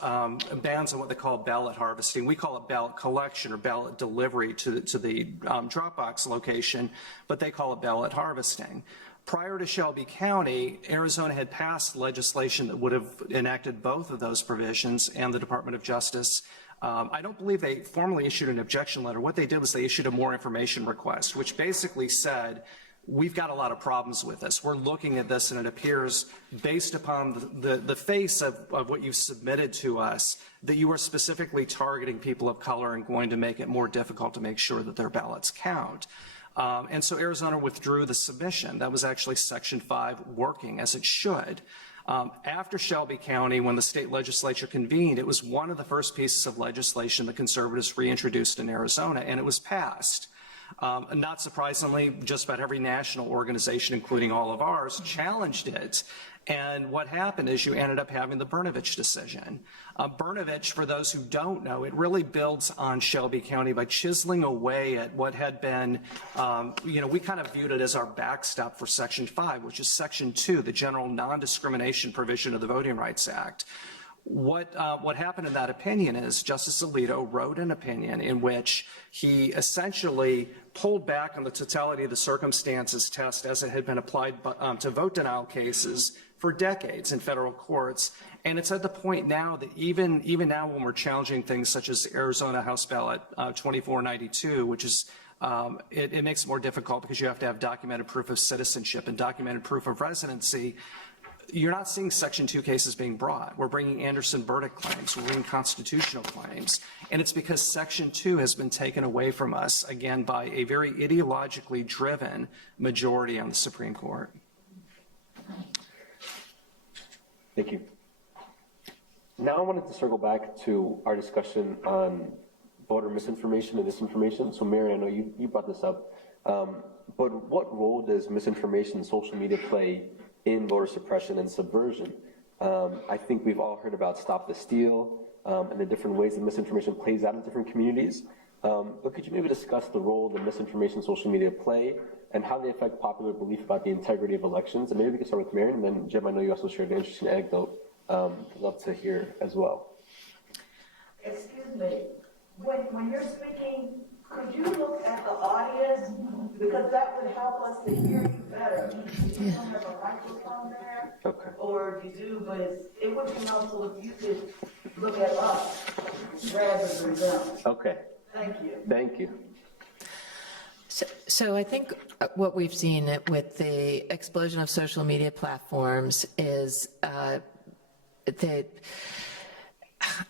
bans on what they call ballot harvesting. We call it ballot collection or ballot delivery to the drop box location, but they call it ballot harvesting. Prior to Shelby County, Arizona had passed legislation that would have enacted both of those provisions, and the Department of Justice, I don't believe they formally issued an objection letter. What they did was they issued a more information request, which basically said, we've got a lot of problems with this. We're looking at this, and it appears, based upon the face of what you've submitted to us, that you are specifically targeting people of color and going to make it more difficult to make sure that their ballots count. And so Arizona withdrew the submission. That was actually Section 5 working as it should. After Shelby County, when the state legislature convened, it was one of the first pieces of legislation the conservatives reintroduced in Arizona, and it was passed. Not surprisingly, just about every national organization, including all of ours, challenged it. And what happened is you ended up having the Brnovich decision. Brnovich, for those who don't know, it really builds on Shelby County by chiseling away at what had been, we kind of viewed it as our backstop for Section 5, which is Section 2, the general non-discrimination provision of the Voting Rights Act. What happened in that opinion is Justice Alito wrote an opinion in which he essentially pulled back on the totality of the circumstances test as it had been applied to vote denial cases for decades in federal courts. And it's at the point now that even now when we're challenging things such as Arizona House Ballot 2492, which is it makes it more difficult because you have to have documented proof of citizenship and documented proof of residency. You're not seeing Section 2 cases being brought. We're bringing Anderson-Burdick claims. We're bringing constitutional claims. And it's because Section 2 has been taken away from us, again, by a very ideologically driven majority on the Supreme Court. Thank you. Now I wanted to circle back to our discussion on voter misinformation and disinformation. So Marian, I know you brought this up, but what role does misinformation and social media play in voter suppression and subversion? I think we've all heard about Stop the Steal and the different ways that misinformation plays out in different communities. But could you maybe discuss the role that misinformation and social media play and how they affect popular belief about the integrity of elections? And maybe we can start with Marian, and then Jim, I know you also shared an interesting anecdote. I'd love to hear as well. Excuse me, when you're speaking, could you look at the audience? Because that would help us to hear you better. You don't have a microphone there? Okay. Or you do, but it would be helpful if you could look at us rather than them. Okay. Thank you. Thank you. So I think what we've seen with the explosion of social media platforms is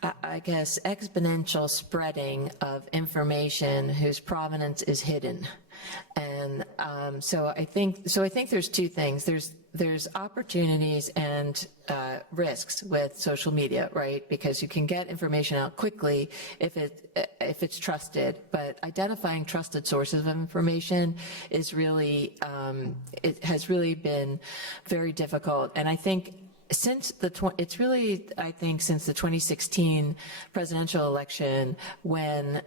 I guess, exponential spreading of information whose provenance is hidden. And so I think there's two things. There's opportunities and risks with social media, right? Because you can get information out quickly if it's trusted, but identifying trusted sources of information is really it has really been very difficult. And I think since the 2016 presidential election, when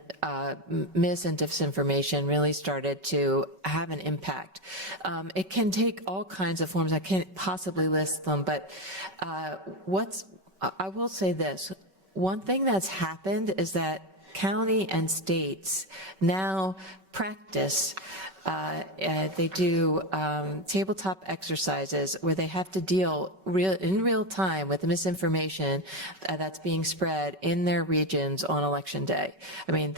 mis and disinformation really started to have an impact. It can take all kinds of forms. I can't possibly list them, but I will say this. One thing that's happened is that county and states now practice they do tabletop exercises where they have to deal in real time with the misinformation that's being spread in their regions on election day. I mean,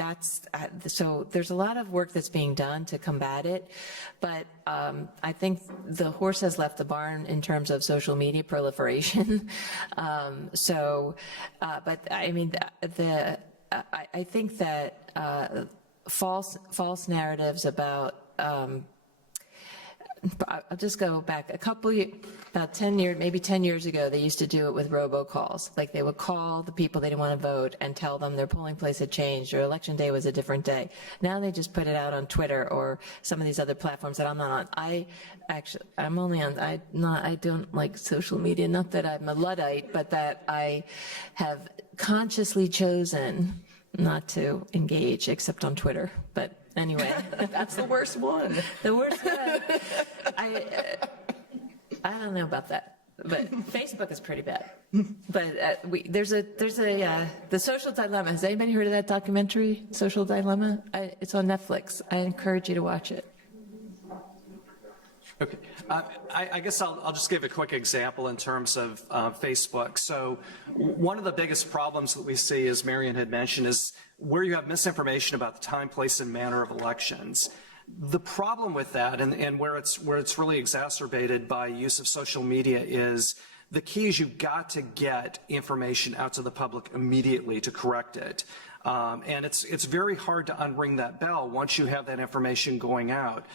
so there's a lot of work that's being done to combat it, but I think the horse has left the barn in terms of social media proliferation. But I mean, I think that false narratives about I'll just go back about 10 years, maybe 10 years ago, they used to do it with robocalls. Like they would call the people they didn't want to vote and tell them their polling place had changed or election day was a different day. Now they just put it out on Twitter or some of these other platforms that I'm not on. I don't like social media, not that I'm a Luddite, but that I have consciously chosen not to engage except on Twitter. But anyway, That's the worst one. the worst one. I don't know about that, but Facebook is pretty bad. But there's the Social Dilemma. Has anybody heard of that documentary, Social Dilemma? It's on Netflix. I encourage you to watch it. Okay. I guess I'll just give a quick example in terms of Facebook. So one of the biggest problems that we see, as Marian had mentioned, is where you have misinformation about the time, place, and manner of elections. The problem with that, and where it's really exacerbated by use of social media, is the key is you've got to get information out to the public immediately to correct it. And it's very hard to unring that bell once you have that information going out.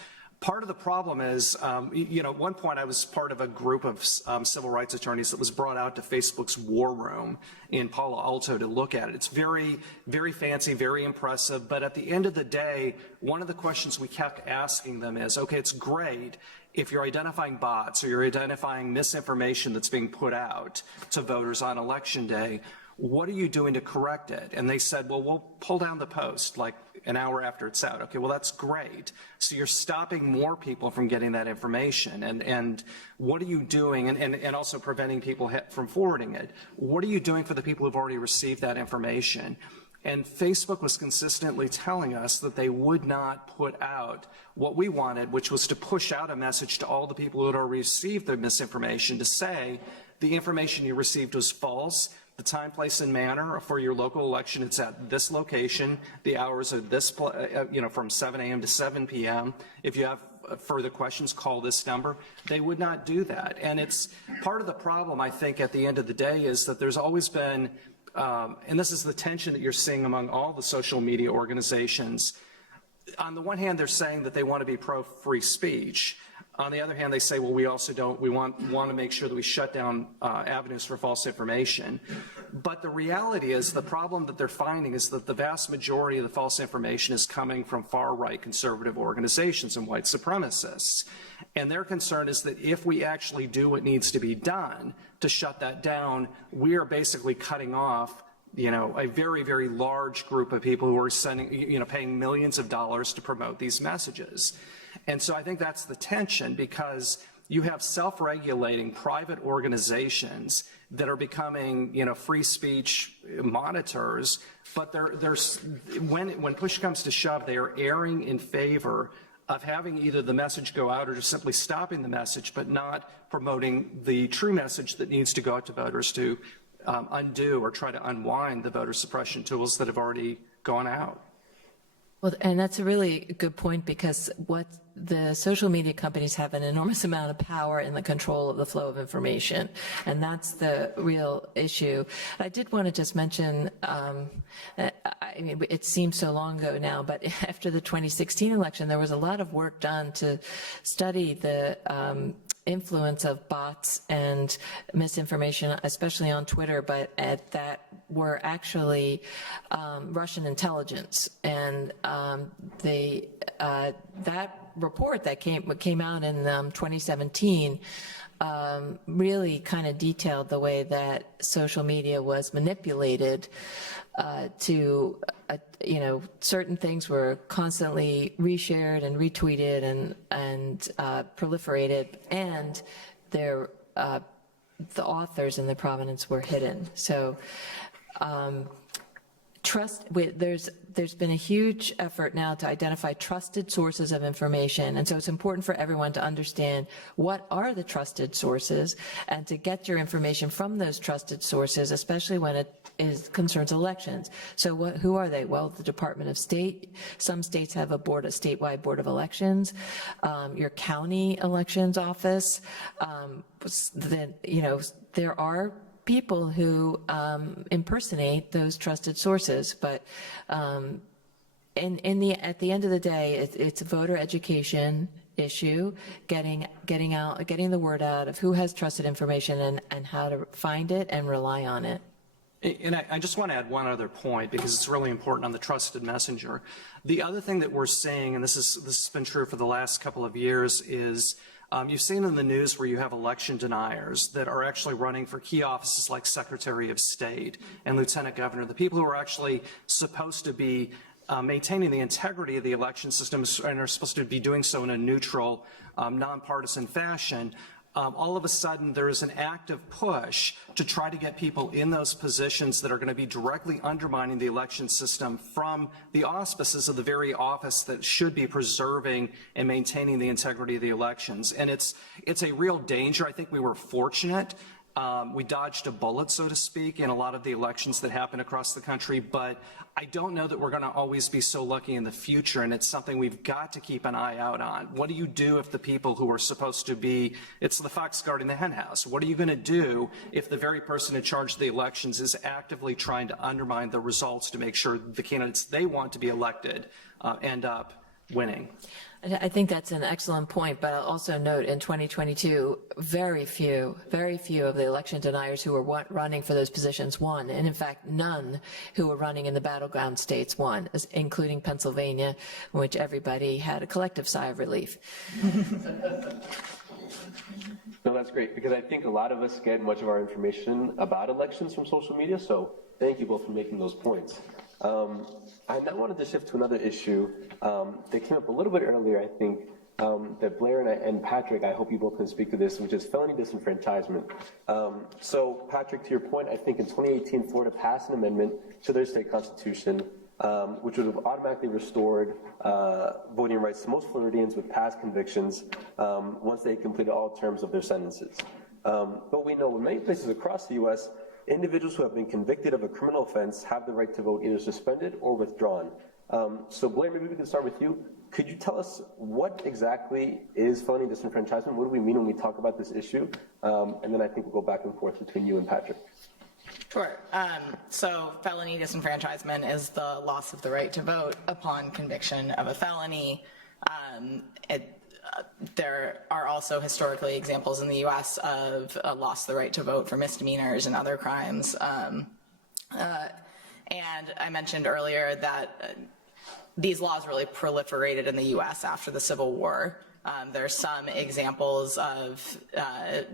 Part of the problem is, at one point I was part of a group of civil rights attorneys that was brought out to Facebook's war room in Palo Alto to look at it. It's very, very fancy, very impressive, but at the end of the day, one of the questions we kept asking them is, okay, it's great if you're identifying bots or you're identifying misinformation that's being put out to voters on Election Day, what are you doing to correct it? And they said, well, we'll pull down the post like an hour after it's out. Okay, well, that's great. So you're stopping more people from getting that information. And what are you doing, and also preventing people from forwarding it? What are you doing for the people who've already received that information? And Facebook was consistently telling us that they would not put out what we wanted, which was to push out a message to all the people who had already received the misinformation to say the information you received was false. The time, place, and manner for your local election, it's at this location. The hours are this, from 7 a.m. to 7 p.m. If you have further questions, call this number. They would not do that. And it's part of the problem, I think, at the end of the day, is that there's always been, and this is the tension that you're seeing among all the social media organizations. On the one hand, they're saying that they want to be pro-free speech. On the other hand, they say, well, we also don't, we want to make sure that we shut down avenues for false information. But the reality is, the problem that they're finding is that the vast majority of the false information is coming from far-right conservative organizations and white supremacists. And their concern is that if we actually do what needs to be done to shut that down, we are basically cutting off a very, very large group of people who are sending, paying millions of dollars to promote these messages. And so I think that's the tension, because you have self-regulating private organizations that are becoming, free speech monitors, but when push comes to shove, they are erring in favor of having either the message go out or just simply stopping the message, but not promoting the true message that needs to go out to voters to undo or try to unwind the voter suppression tools that have already gone out. Well, and that's a really good point, because what the social media companies have an enormous amount of power in the control of the flow of information, and that's the real issue. I did want to just mention, it seems so long ago now, but after the 2016 election, there was a lot of work done to study the influence of bots and misinformation, especially on Twitter, but that were actually Russian intelligence. And that report that came out in 2017 really kind of detailed the way that social media was manipulated to, certain things were constantly reshared and retweeted and proliferated, and the authors and the provenance were hidden. So there's been a huge effort now to identify trusted sources of information, and so it's important for everyone to understand what are the trusted sources and to get your information from those trusted sources, especially when it concerns elections. So who are they? Well, the Department of State. Some states have a statewide board of elections. Your county elections office. There are people who impersonate those trusted sources, but at the end of the day, it's a voter education issue, getting the word out of who has trusted information and how to find it and rely on it. And I just want to add one other point, because it's really important on the trusted messenger. The other thing that we're seeing, and this has been true for the last couple of years, is you've seen in the news where you have election deniers that are actually running for key offices like Secretary of State and Lieutenant Governor, the people who are actually supposed to be maintaining the integrity of the election system and are supposed to be doing so in a neutral, nonpartisan fashion. All of a sudden, there is an active push to try to get people in those positions that are going to be directly undermining the election system from the auspices of the very office that should be preserving and maintaining the integrity of the elections. And it's a real danger. I think we were fortunate. We dodged a bullet, so to speak, in a lot of the elections that happen across the country, but I don't know that we're going to always be so lucky in the future, and it's something we've got to keep an eye out on. What do you do if the people who are supposed to be, it's the fox guarding the hen house. What are you going to do if the very person in charge of the elections is actively trying to undermine the results to make sure the candidates they want to be elected end up winning. I think that's an excellent point, but I'll also note in 2022, very few of the election deniers who were running for those positions won. And in fact, none who were running in the battleground states won, including Pennsylvania, in which everybody had a collective sigh of relief. No, that's great, because I think a lot of us get much of our information about elections from social media, so thank you both for making those points. I now wanted to shift to another issue that came up a little bit earlier, I think, that Blair and Patrick, I hope you both can speak to this, which is felony disenfranchisement. So, Patrick, to your point, I think in 2018, Florida passed an amendment to their state constitution, which would have automatically restored voting rights to most Floridians with past convictions once they completed all terms of their sentences. But we know in many places across the U.S., individuals who have been convicted of a criminal offense have the right to vote either suspended or withdrawn. So Blair, maybe we can start with you. Could you tell us what exactly is felony disenfranchisement? What do we mean when we talk about this issue? And then I think we'll go back and forth between you and Patrick. Sure. So felony disenfranchisement is the loss of the right to vote upon conviction of a felony. There are also historically examples in the U.S. of loss of the right to vote for misdemeanors and other crimes. And I mentioned earlier that these laws really proliferated in the U.S. after the Civil War. There are some examples of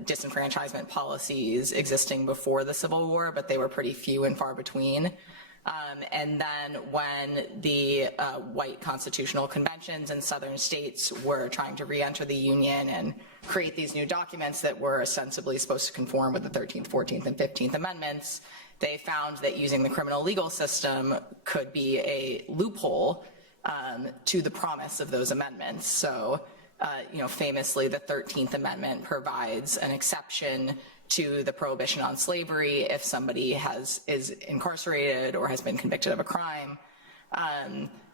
disenfranchisement policies existing before the Civil War, but they were pretty few and far between. And then when the white constitutional conventions in southern states were trying to re-enter the Union and create these new documents that were ostensibly supposed to conform with the 13th, 14th, and 15th Amendments, they found that using the criminal legal system could be a loophole to the promise of those amendments. So, famously, the 13th Amendment provides an exception to the prohibition on slavery if somebody is incarcerated or has been convicted of a crime.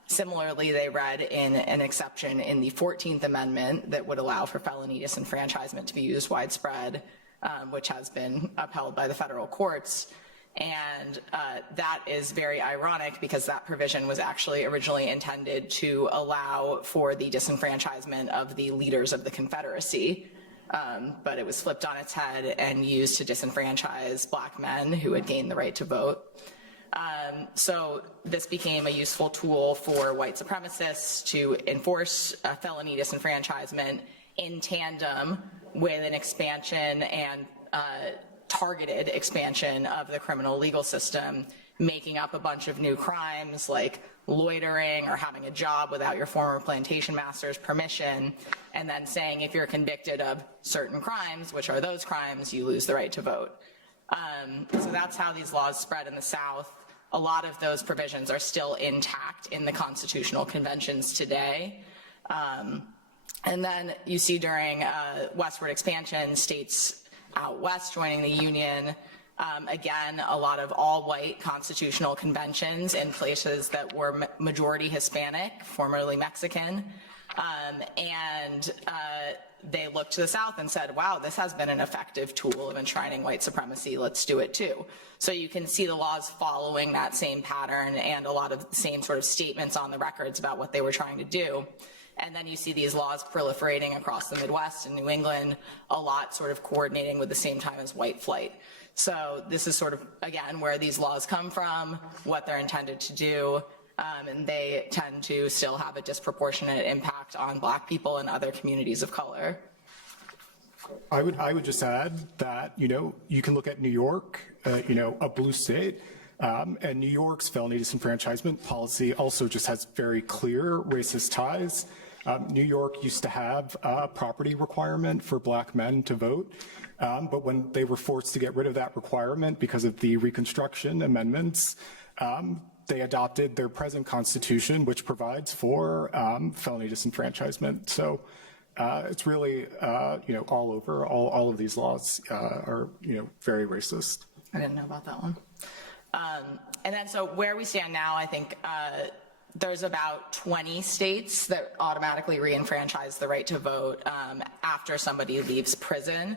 Similarly, they read in an exception in the 14th Amendment that would allow for felony disenfranchisement to be used widespread, which has been upheld by the federal courts. And that is very ironic because that provision was actually originally intended to allow for the disenfranchisement of the leaders of the Confederacy. But it was flipped on its head and used to disenfranchise black men who had gained the right to vote. So this became a useful tool for white supremacists to enforce felony disenfranchisement in tandem with an expansion and targeted expansion of the criminal legal system, making up a bunch of new crimes like loitering or having a job without your former plantation master's permission, and then saying if you're convicted of certain crimes, which are those crimes, you lose the right to vote. So that's how these laws spread in the South. A lot of those provisions are still intact in the constitutional conventions today. And then you see during westward expansion, states out west joining the Union, again, a lot of all-white constitutional conventions in places that were majority Hispanic, formerly Mexican, and they looked to the South and said, wow, this has been an effective tool of enshrining white supremacy, let's do it too. So you can see the laws following that same pattern and a lot of the same sort of statements on the records about what they were trying to do. And then you see these laws proliferating across the Midwest and New England, a lot sort of coordinating with the same time as white flight. So this is sort of, again, where these laws come from, what they're intended to do, and they tend to still have a disproportionate impact on black people and other communities of color. I would just add that, you can look at New York, a blue state, and New York's felony disenfranchisement policy also just has very clear racist ties. New York used to have a property requirement for black men to vote, but when they were forced to get rid of that requirement because of the Reconstruction amendments, they adopted their present constitution, which provides for felony disenfranchisement. So it's really, all over. All of these laws are, very racist. I didn't know about that one. And then so where we stand now, I think there's about 20 states that automatically re-enfranchise the right to vote after somebody leaves prison.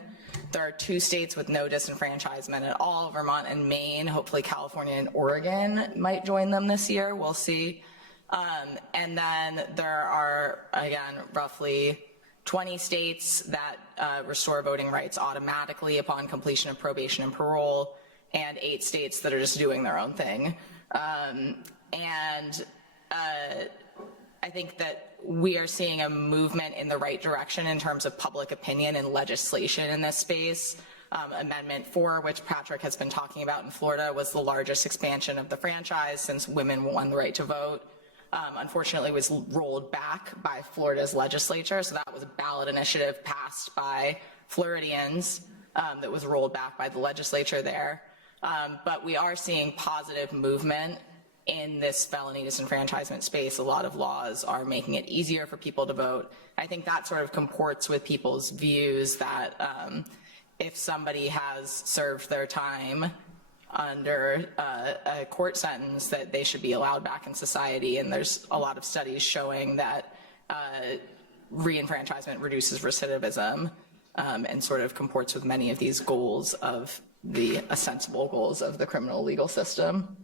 There are 2 states with no disenfranchisement at all, Vermont and Maine. Hopefully California and Oregon might join them this year. We'll see. And then there are, again, roughly 20 states that restore voting rights automatically upon completion of probation and parole, and 8 states that are just doing their own thing. I think that we are seeing a movement in the right direction in terms of public opinion and legislation in this space. Amendment 4, which Patrick has been talking about in Florida, was the largest expansion of the franchise since women won the right to vote. Unfortunately, was rolled back by Florida's legislature, so that was a ballot initiative passed by Floridians that was rolled back by the legislature there. But we are seeing positive movement in this felony disenfranchisement space. A lot of laws are making it easier for people to vote. I think that sort of comports with people's views that if somebody has served their time under a court sentence, that they should be allowed back in society. And there's a lot of studies showing that reenfranchisement reduces recidivism and sort of comports with many of these goals of the sensible goals of the criminal legal system.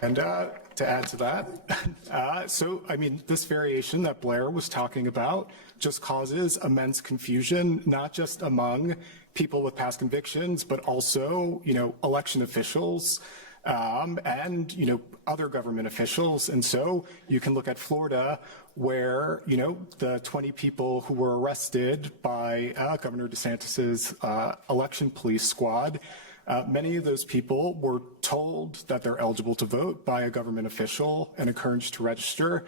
And to add to that, so I mean, this variation that Blair was talking about just causes immense confusion, not just among people with past convictions, but also, election officials and, other government officials. And so you can look at Florida where, the 20 people who were arrested by Governor DeSantis's election police squad, many of those people were told that they're eligible to vote by a government official and encouraged to register.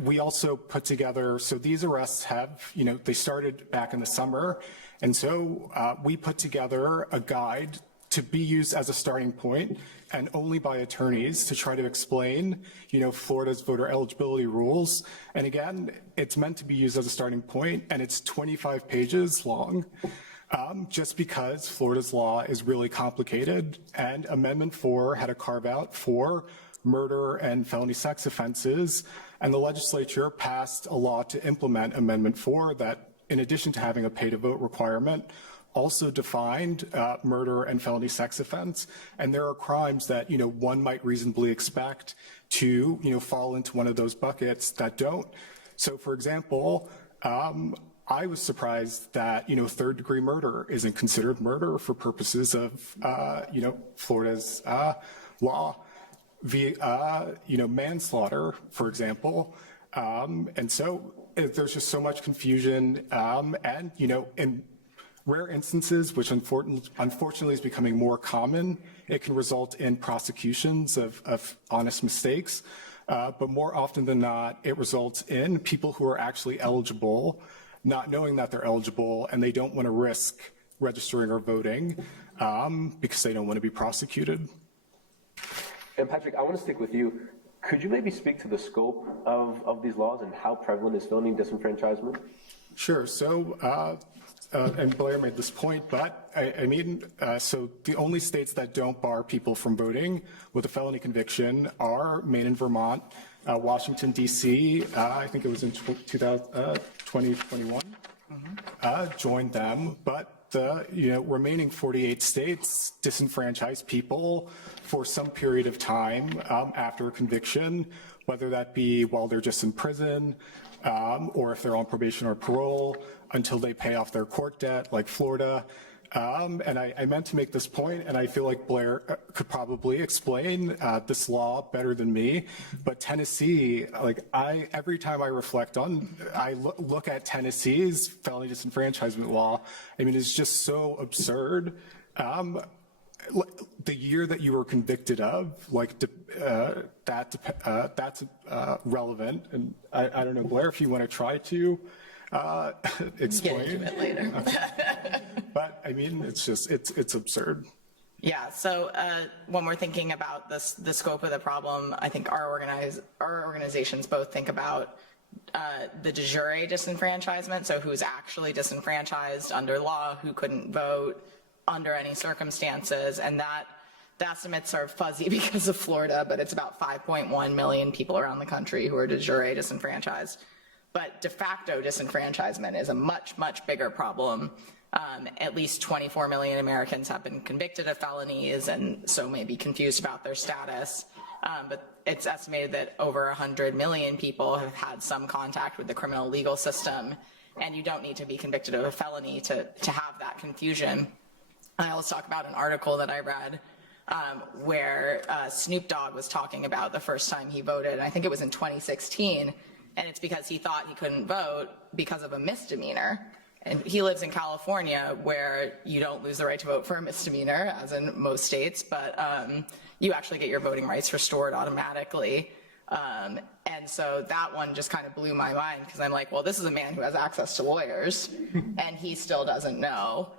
We also put together, so these arrests have, they started back in the summer. And so we put together a guide to be used as a starting point and only by attorneys to try to explain, Florida's voter eligibility rules. And again, it's meant to be used as a starting point, and it's 25 pages long. Just because Florida's law is really complicated, and Amendment 4 had a carve out for murder and felony sex offenses, and the legislature passed a law to implement Amendment 4 that, in addition to having a pay to vote requirement, also defined murder and felony sex offense. And there are crimes that, one might reasonably expect to, fall into one of those buckets that don't. So for example, I was surprised that, third-degree murder isn't considered murder for purposes of, Florida's law. Manslaughter, for example. And so there's just so much confusion. And, in rare instances, which unfortunately is becoming more common, it can result in prosecutions of honest mistakes. But more often than not, it results in people who are actually eligible not knowing that they're eligible, and they don't want to risk registering or voting because they don't want to be prosecuted. And Patrick, I want to stick with you. Could you maybe speak to the scope of these laws and how prevalent is felony disenfranchisement? Sure. So, and Blair made this point, but so the only states that don't bar people from voting with a felony conviction are Maine and Vermont. Washington, D.C., I think it was in 2021, joined them, but the remaining 48 states disenfranchise people for some period of time after a conviction, whether that be while they're just in prison or if they're on probation or parole, until they pay off their court debt, like Florida. And I meant to make this point, and I feel like Blair could probably explain this law better than me, but Tennessee, every time I reflect on, I look at Tennessee's felony disenfranchisement law, it's just so absurd. The year that you were convicted of, that's relevant, and I don't know, Blair, if you want to try to explain. Get into it later. But it's absurd. Yeah. So when we're thinking about the scope of the problem, I think our organizations both think about the de jure disenfranchisement. So who's actually disenfranchised under law, who couldn't vote under any circumstances, and the estimates are fuzzy because of Florida, but it's about 5.1 million people around the country who are de jure disenfranchised. But de facto disenfranchisement is a much, much bigger problem. At least 24 million Americans have been convicted of felonies and so may be confused about their status. But it's estimated that over 100 million people have had some contact with the criminal legal system, and you don't need to be convicted of a felony to have that confusion. I always talk about an article that I read where Snoop Dogg was talking about the first time he voted. I think it was in 2016, and it's because he thought he couldn't vote because of a misdemeanor. And he lives in California, where you don't lose the right to vote for a misdemeanor, as in most states, but you actually get your voting rights restored automatically. And so that one just kind of blew my mind, because I'm like, well, this is a man who has access to lawyers, and he still doesn't know.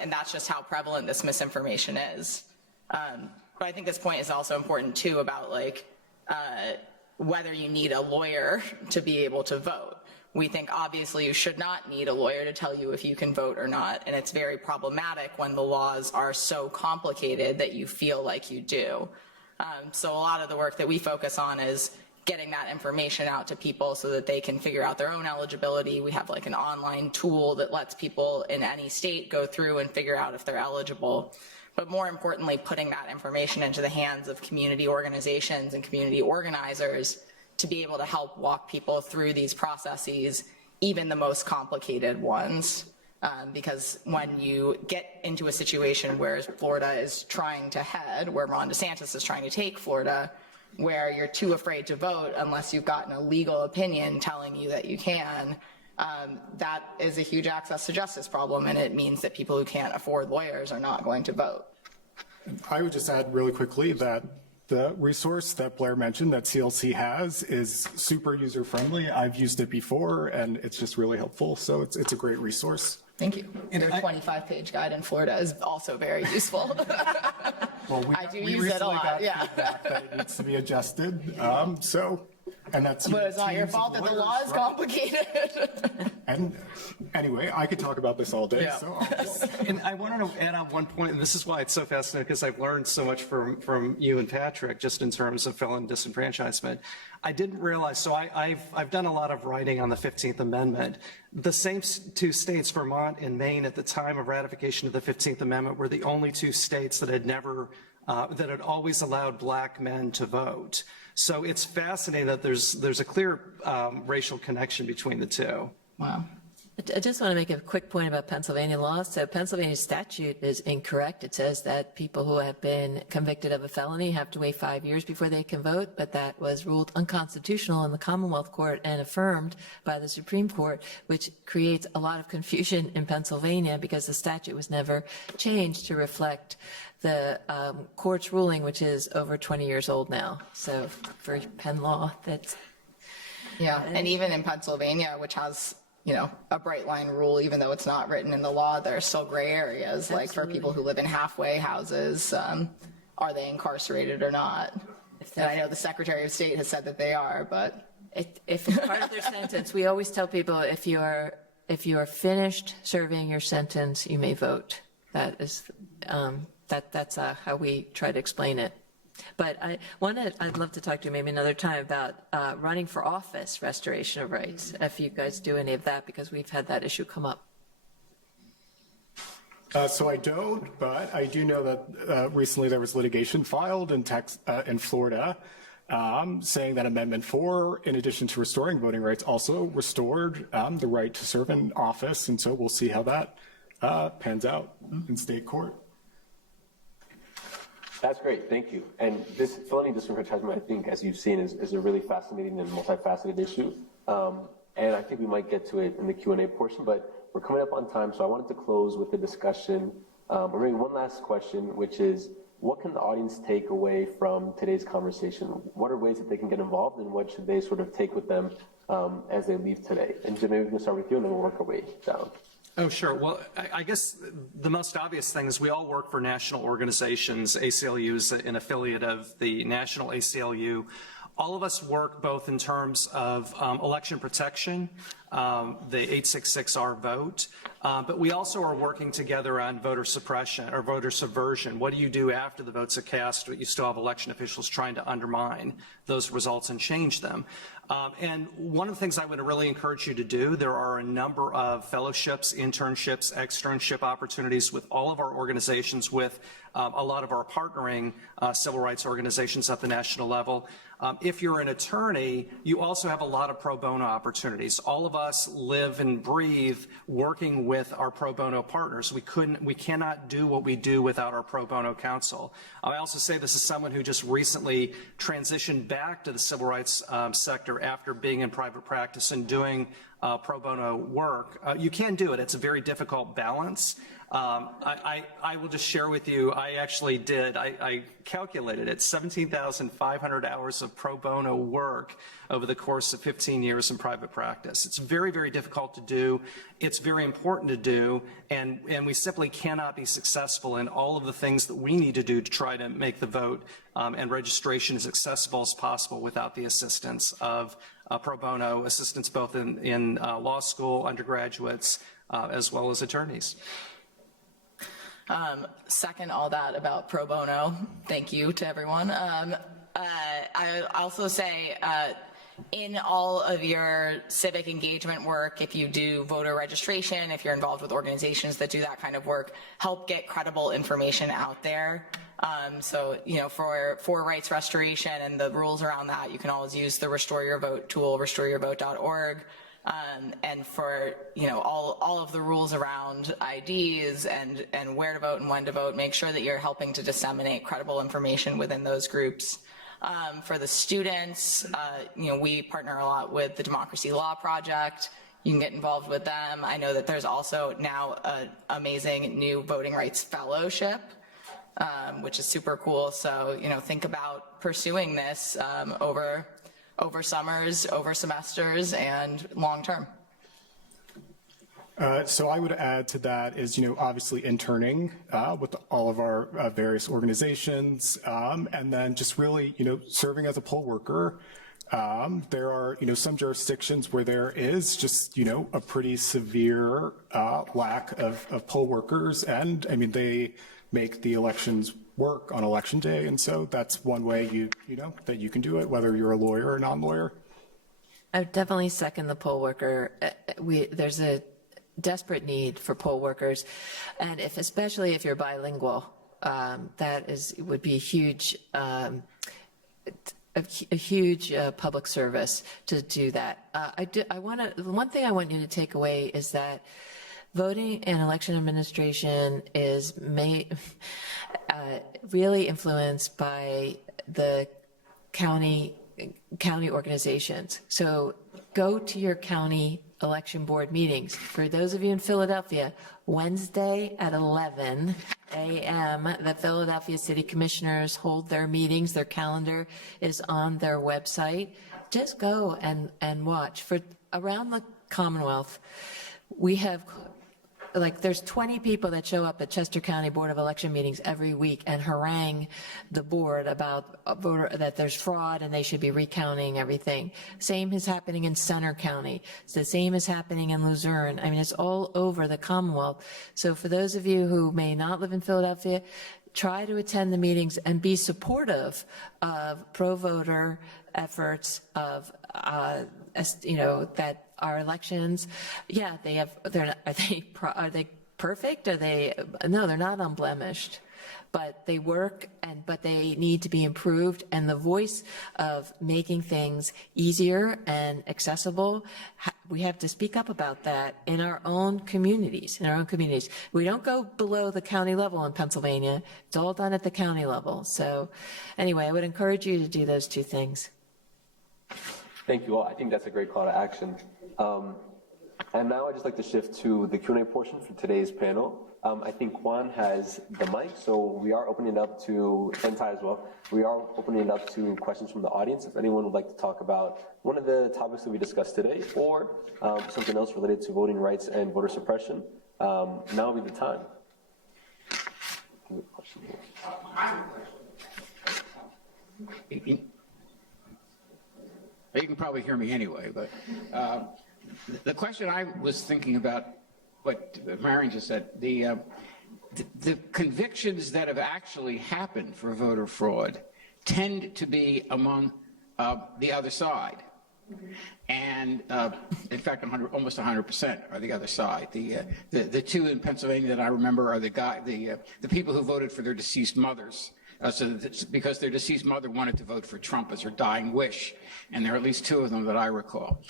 And that's just how prevalent this misinformation is. But I think this point is also important, too, about like whether you need a lawyer to be able to vote. We think obviously you should not need a lawyer to tell you if you can vote or not, and it's very problematic when the laws are so complicated that you feel like you do. So a lot of the work that we focus on is getting that information out to people so that they can figure out their own eligibility. We have like an online tool that lets people in any state go through and figure out if they're eligible. But more importantly, putting that information into the hands of community organizations and community organizers to be able to help walk people through these processes, even the most complicated ones. Because when you get into a situation where Florida is trying to head, where Ron DeSantis is trying to take Florida, where you're too afraid to vote unless you've gotten a legal opinion telling you that you can, that is a huge access to justice problem, and it means that people who can't afford lawyers are not going to vote. I would just add really quickly that the resource that Blair mentioned that CLC has is super user-friendly. I've used it before, and it's just really helpful, so it's a great resource. Thank you. Your 25-page guide in Florida is also very useful. Well, I do use it a lot, yeah. Feedback that it needs to be adjusted, and that's. But it's not your fault that the law is complicated. And anyway, I could talk about this all day, Yeah. so. And I wanted to add on one point, and this is why it's so fascinating, because I've learned so much from you and Patrick, just in terms of felon disenfranchisement. I didn't realize, so I've done a lot of writing on the 15th Amendment. The same two states, Vermont and Maine, at the time of ratification of the 15th Amendment, were the only two states that had never, that had always allowed black men to vote. So it's fascinating that there's a clear racial connection between the two. Wow. I just want to make a quick point about Pennsylvania law. So Pennsylvania statute is incorrect. It says that people who have been convicted of a felony have to wait 5 years before they can vote, but that was ruled unconstitutional in the Commonwealth Court and affirmed by the Supreme Court, which creates a lot of confusion in Pennsylvania because the statute was never changed to reflect the court's ruling, which is over 20 years old now. So for Penn law, that's... Yeah, and even in Pennsylvania, which has, a bright line rule, even though it's not written in the law, there are still gray areas, like for people who live in halfway houses, are they incarcerated or not? And I know the Secretary of State has said that they are, but. If it's part of their sentence, we always tell people if you are finished serving your sentence, you may vote. That is, that's how we try to explain it. But I'd love to talk to you maybe another time about running for office, restoration of rights, if you guys do any of that, because we've had that issue come up. So I don't, but I do know that recently there was litigation filed in Florida saying that Amendment 4, in addition to restoring voting rights, also restored the right to serve in office. And so we'll see how that pans out in state court. That's great, thank you. And this felony disenfranchisement, I think, as you've seen, is a really fascinating and multifaceted issue. And I think we might get to it in the Q&A portion, but we're coming up on time, so I wanted to close with a discussion, or maybe one last question, which is, what can the audience take away from today's conversation? What are ways that they can get involved, and what should they sort of take with them as they leave today? And Jim, maybe we can start with you, and then we'll work our way down. Oh, sure. Well, I guess the most obvious thing is we all work for national organizations. ACLU is an affiliate of the National ACLU. All of us work both in terms of election protection, the 866R vote, but we also are working together on voter suppression or voter subversion. What do you do after the votes are cast, but you still have election officials trying to undermine those results and change them? And one of the things I would really encourage you to do, there are a number of fellowships, internships, externship opportunities with all of our organizations, with a lot of our partnering civil rights organizations at the national level. If you're an attorney, you also have a lot of pro bono opportunities. All of us live and breathe working with our pro bono partners. We cannot do what we do without our pro bono counsel. I also say this as someone who just recently transitioned back to the civil rights sector after being in private practice and doing pro bono work. You can do it. It's a very difficult balance. I will just share with you, I actually did, I calculated it, 17,500 hours of pro bono work over the course of 15 years in private practice. It's very, very difficult to do. It's very important to do, and we simply cannot be successful in all of the things that we need to do to try to make the vote and registration as accessible as possible without the assistance of pro bono assistants both in law school, undergraduates, as well as attorneys. Second all that about pro bono. Thank you to everyone. I also say in all of your civic engagement work, if you do voter registration, if you're involved with organizations that do that kind of work, help get credible information out there. So, you know, for rights restoration and the rules around that, you can always use the Restore Your Vote tool, restoreyourvote.org. And for, you know, all of the rules around IDs and where to vote and when to vote, make sure that you're helping to disseminate credible information within those groups. For the students, you know, we partner a lot with the Democracy Law Project. You can get involved with them. I know that there's also now an amazing new voting rights fellowship, which is super cool. So, you know, think about pursuing this over summers, over semesters, and long term. So I would add to that is, you know, obviously interning with all of our various organizations, and then just really, you know, serving as a poll worker. There are, you know, some jurisdictions where there is just, you know, a pretty severe lack of poll workers, and I mean, they make the elections work on election day, and so that's one way you know that you can do it, whether you're a lawyer or non-lawyer. I would definitely second the poll worker. There's a desperate need for poll workers, and especially if you're bilingual, would be a huge public service to do that. One thing I want you to take away is that voting and election administration is really influenced by the county organizations. So go to your county election board meetings. For those of you in Philadelphia, Wednesday at 11 a.m., the Philadelphia City Commissioners hold their meetings. Their calendar is on their website. Just go and watch. For around the Commonwealth, we have, like, there's 20 people that show up at Chester County Board of Election meetings every week and harangue the board about that there's fraud and they should be recounting everything. Same is happening in Center County. The same is happening in Luzerne. I mean, it's all over the Commonwealth. So for those of you who may not live in Philadelphia, try to attend the meetings and be supportive of pro-voter efforts of, you know, that our elections, yeah, are they perfect? No, they're not unblemished, but they work, but they need to be improved. And the voice of making things easier and accessible, we have to speak up about that in our own communities. We don't go below the county level in Pennsylvania. It's all done at the county level. So anyway, I would encourage you to do those two things. Thank you all. I think that's a great call to action. And now I'd just like to shift to the Q&A portion for today's panel. I think Juan has the mic, so we are opening it up to, and Ty as well, we are opening it up to questions from the audience. If anyone would like to talk about one of the topics that we discussed today, or something else related to voting rights and voter suppression, now would be the time. You can probably hear me anyway, but the question I was thinking about, what Marian just said, the convictions that have actually happened for voter fraud tend to be among the other side. And in fact, almost 100% are the other side. The two in Pennsylvania that I remember are the people who voted for their deceased mothers. Because their deceased mother wanted to vote for Trump as her dying wish, and there are at least two of them that I recall.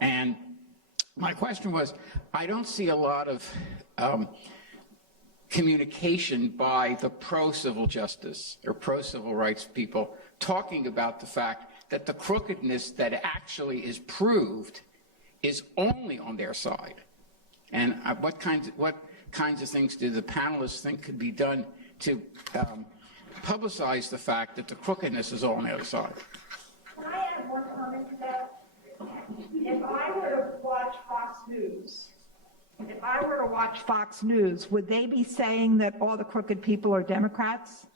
And my question was, I don't see a lot of communication by the pro-civil justice or pro-civil rights people talking about the fact that the crookedness that actually is proved is only on their side. And what kinds of things do the panelists think could be done to publicize the fact that the crookedness is all on the other side? Can I add one comment to that? If I were to watch Fox News, would they be saying that all the crooked people are Democrats?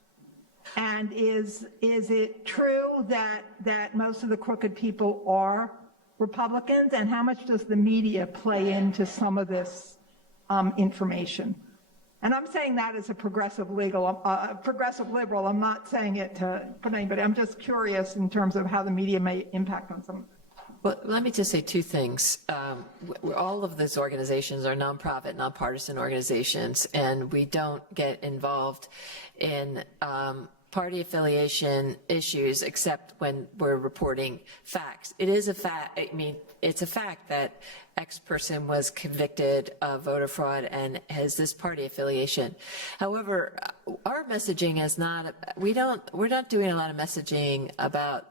And is it true that most of the crooked people are Republicans? And how much does the media play into some of this information? And I'm saying that as a progressive liberal. I'm not saying it to put anybody. I'm just curious in terms of how the media may impact on some of it. Well, let me just say two things. All of these organizations are nonprofit, nonpartisan organizations, and we don't get involved in party affiliation issues except when we're reporting facts. It is a fact. I mean, it's a fact that X person was convicted of voter fraud and has this party affiliation. However, our messaging is not. We're not doing a lot of messaging about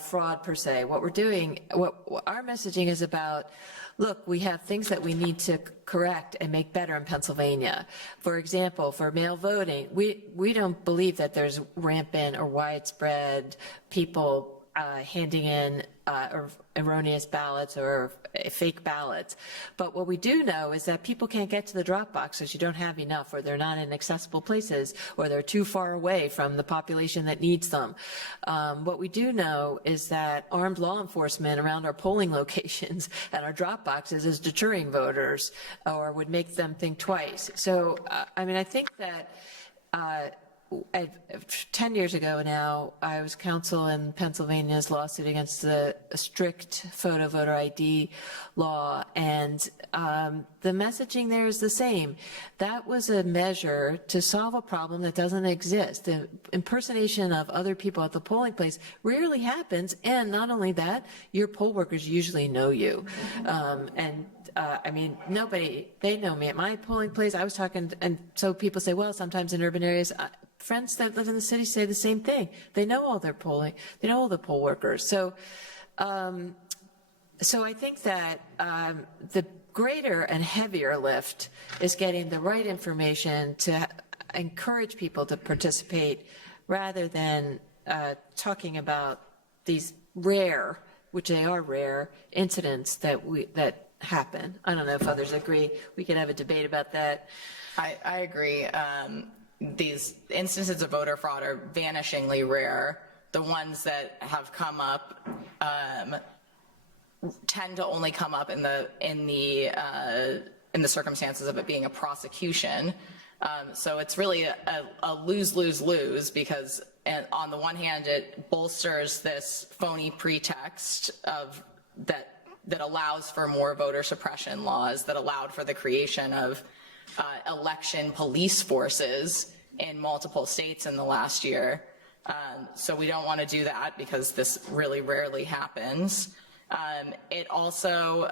fraud per se. What we're doing, our messaging is about, look, we have things that we need to correct and make better in Pennsylvania. For example, for mail voting, we don't believe that there's rampant or widespread people handing in erroneous ballots or fake ballots. But what we do know is that people can't get to the drop boxes. You don't have enough, or they're not in accessible places, or they're too far away from the population that needs them. What we do know is that armed law enforcement around our polling locations and our drop boxes is deterring voters or would make them think twice. So, I mean, I think that 10 years ago now, I was counsel in Pennsylvania's lawsuit against the strict photo voter ID law, and the messaging there is the same. That was a measure to solve a problem that doesn't exist. The impersonation of other people at the polling place rarely happens, and not only that, your poll workers usually know you. I mean, they know me at my polling place. I was talking, and so people say, well, sometimes in urban areas, friends that live in the city say the same thing. They know all their polling. They know all the poll workers. So I think that the greater and heavier lift is getting the right information to encourage people to participate rather than talking about these rare, which they are rare, incidents that happen. I don't know if others agree. We could have a debate about that. I agree. These instances of voter fraud are vanishingly rare. The ones that have come up tend to only come up in the circumstances of it being a prosecution. So it's really a lose-lose-lose, because on the one hand it bolsters this phony pretext of that allows for more voter suppression laws, that allowed for the creation of election police forces in multiple states in the last year. So we don't want to do that, because this really rarely happens. It also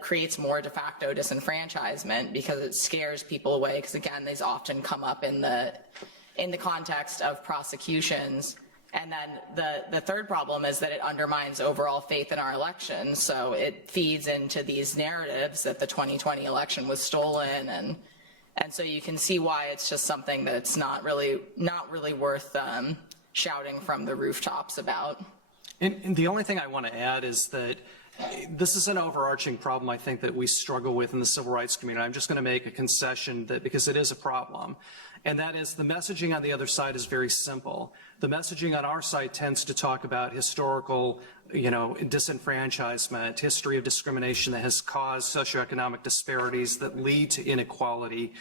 creates more de facto disenfranchisement, because it scares people away, because again, these often come up in the context of prosecutions. And then the third problem is that it undermines overall faith in our elections. So it feeds into these narratives that the 2020 election was stolen, and so you can see why it's just something that's not really worth shouting from the rooftops about. And the only thing I want to add is that this is an overarching problem, I think, that we struggle with in the civil rights community. I'm just going to make a concession that, because it is a problem, and that is the messaging on the other side is very simple. The messaging on our side tends to talk about historical, disenfranchisement, history of discrimination that has caused socioeconomic disparities that lead to inequality.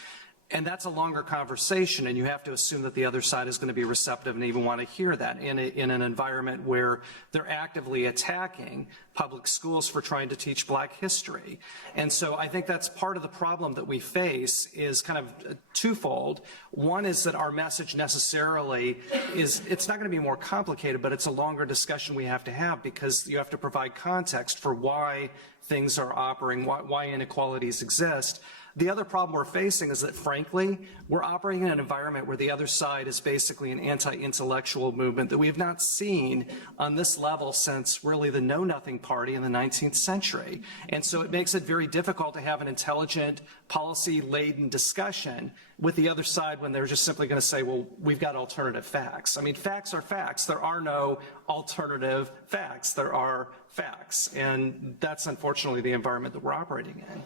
And that's a longer conversation, and you have to assume that the other side is going to be receptive and even want to hear that in an environment where they're actively attacking public schools for trying to teach Black history. And so I think that's part of the problem that we face is kind of twofold. One is that our message necessarily is, it's not going to be more complicated, but it's a longer discussion we have to have because you have to provide context for why things are operating, why inequalities exist. The other problem we're facing is that, frankly, we're operating in an environment where the other side is basically an anti-intellectual movement that we have not seen on this level since really the Know-Nothing Party in the 19th century. And so it makes it very difficult to have an intelligent, policy-laden discussion with the other side when they're just simply going to say, well, we've got alternative facts. I mean, facts are facts. There are no alternative facts. There are facts. And that's unfortunately the environment that we're operating in.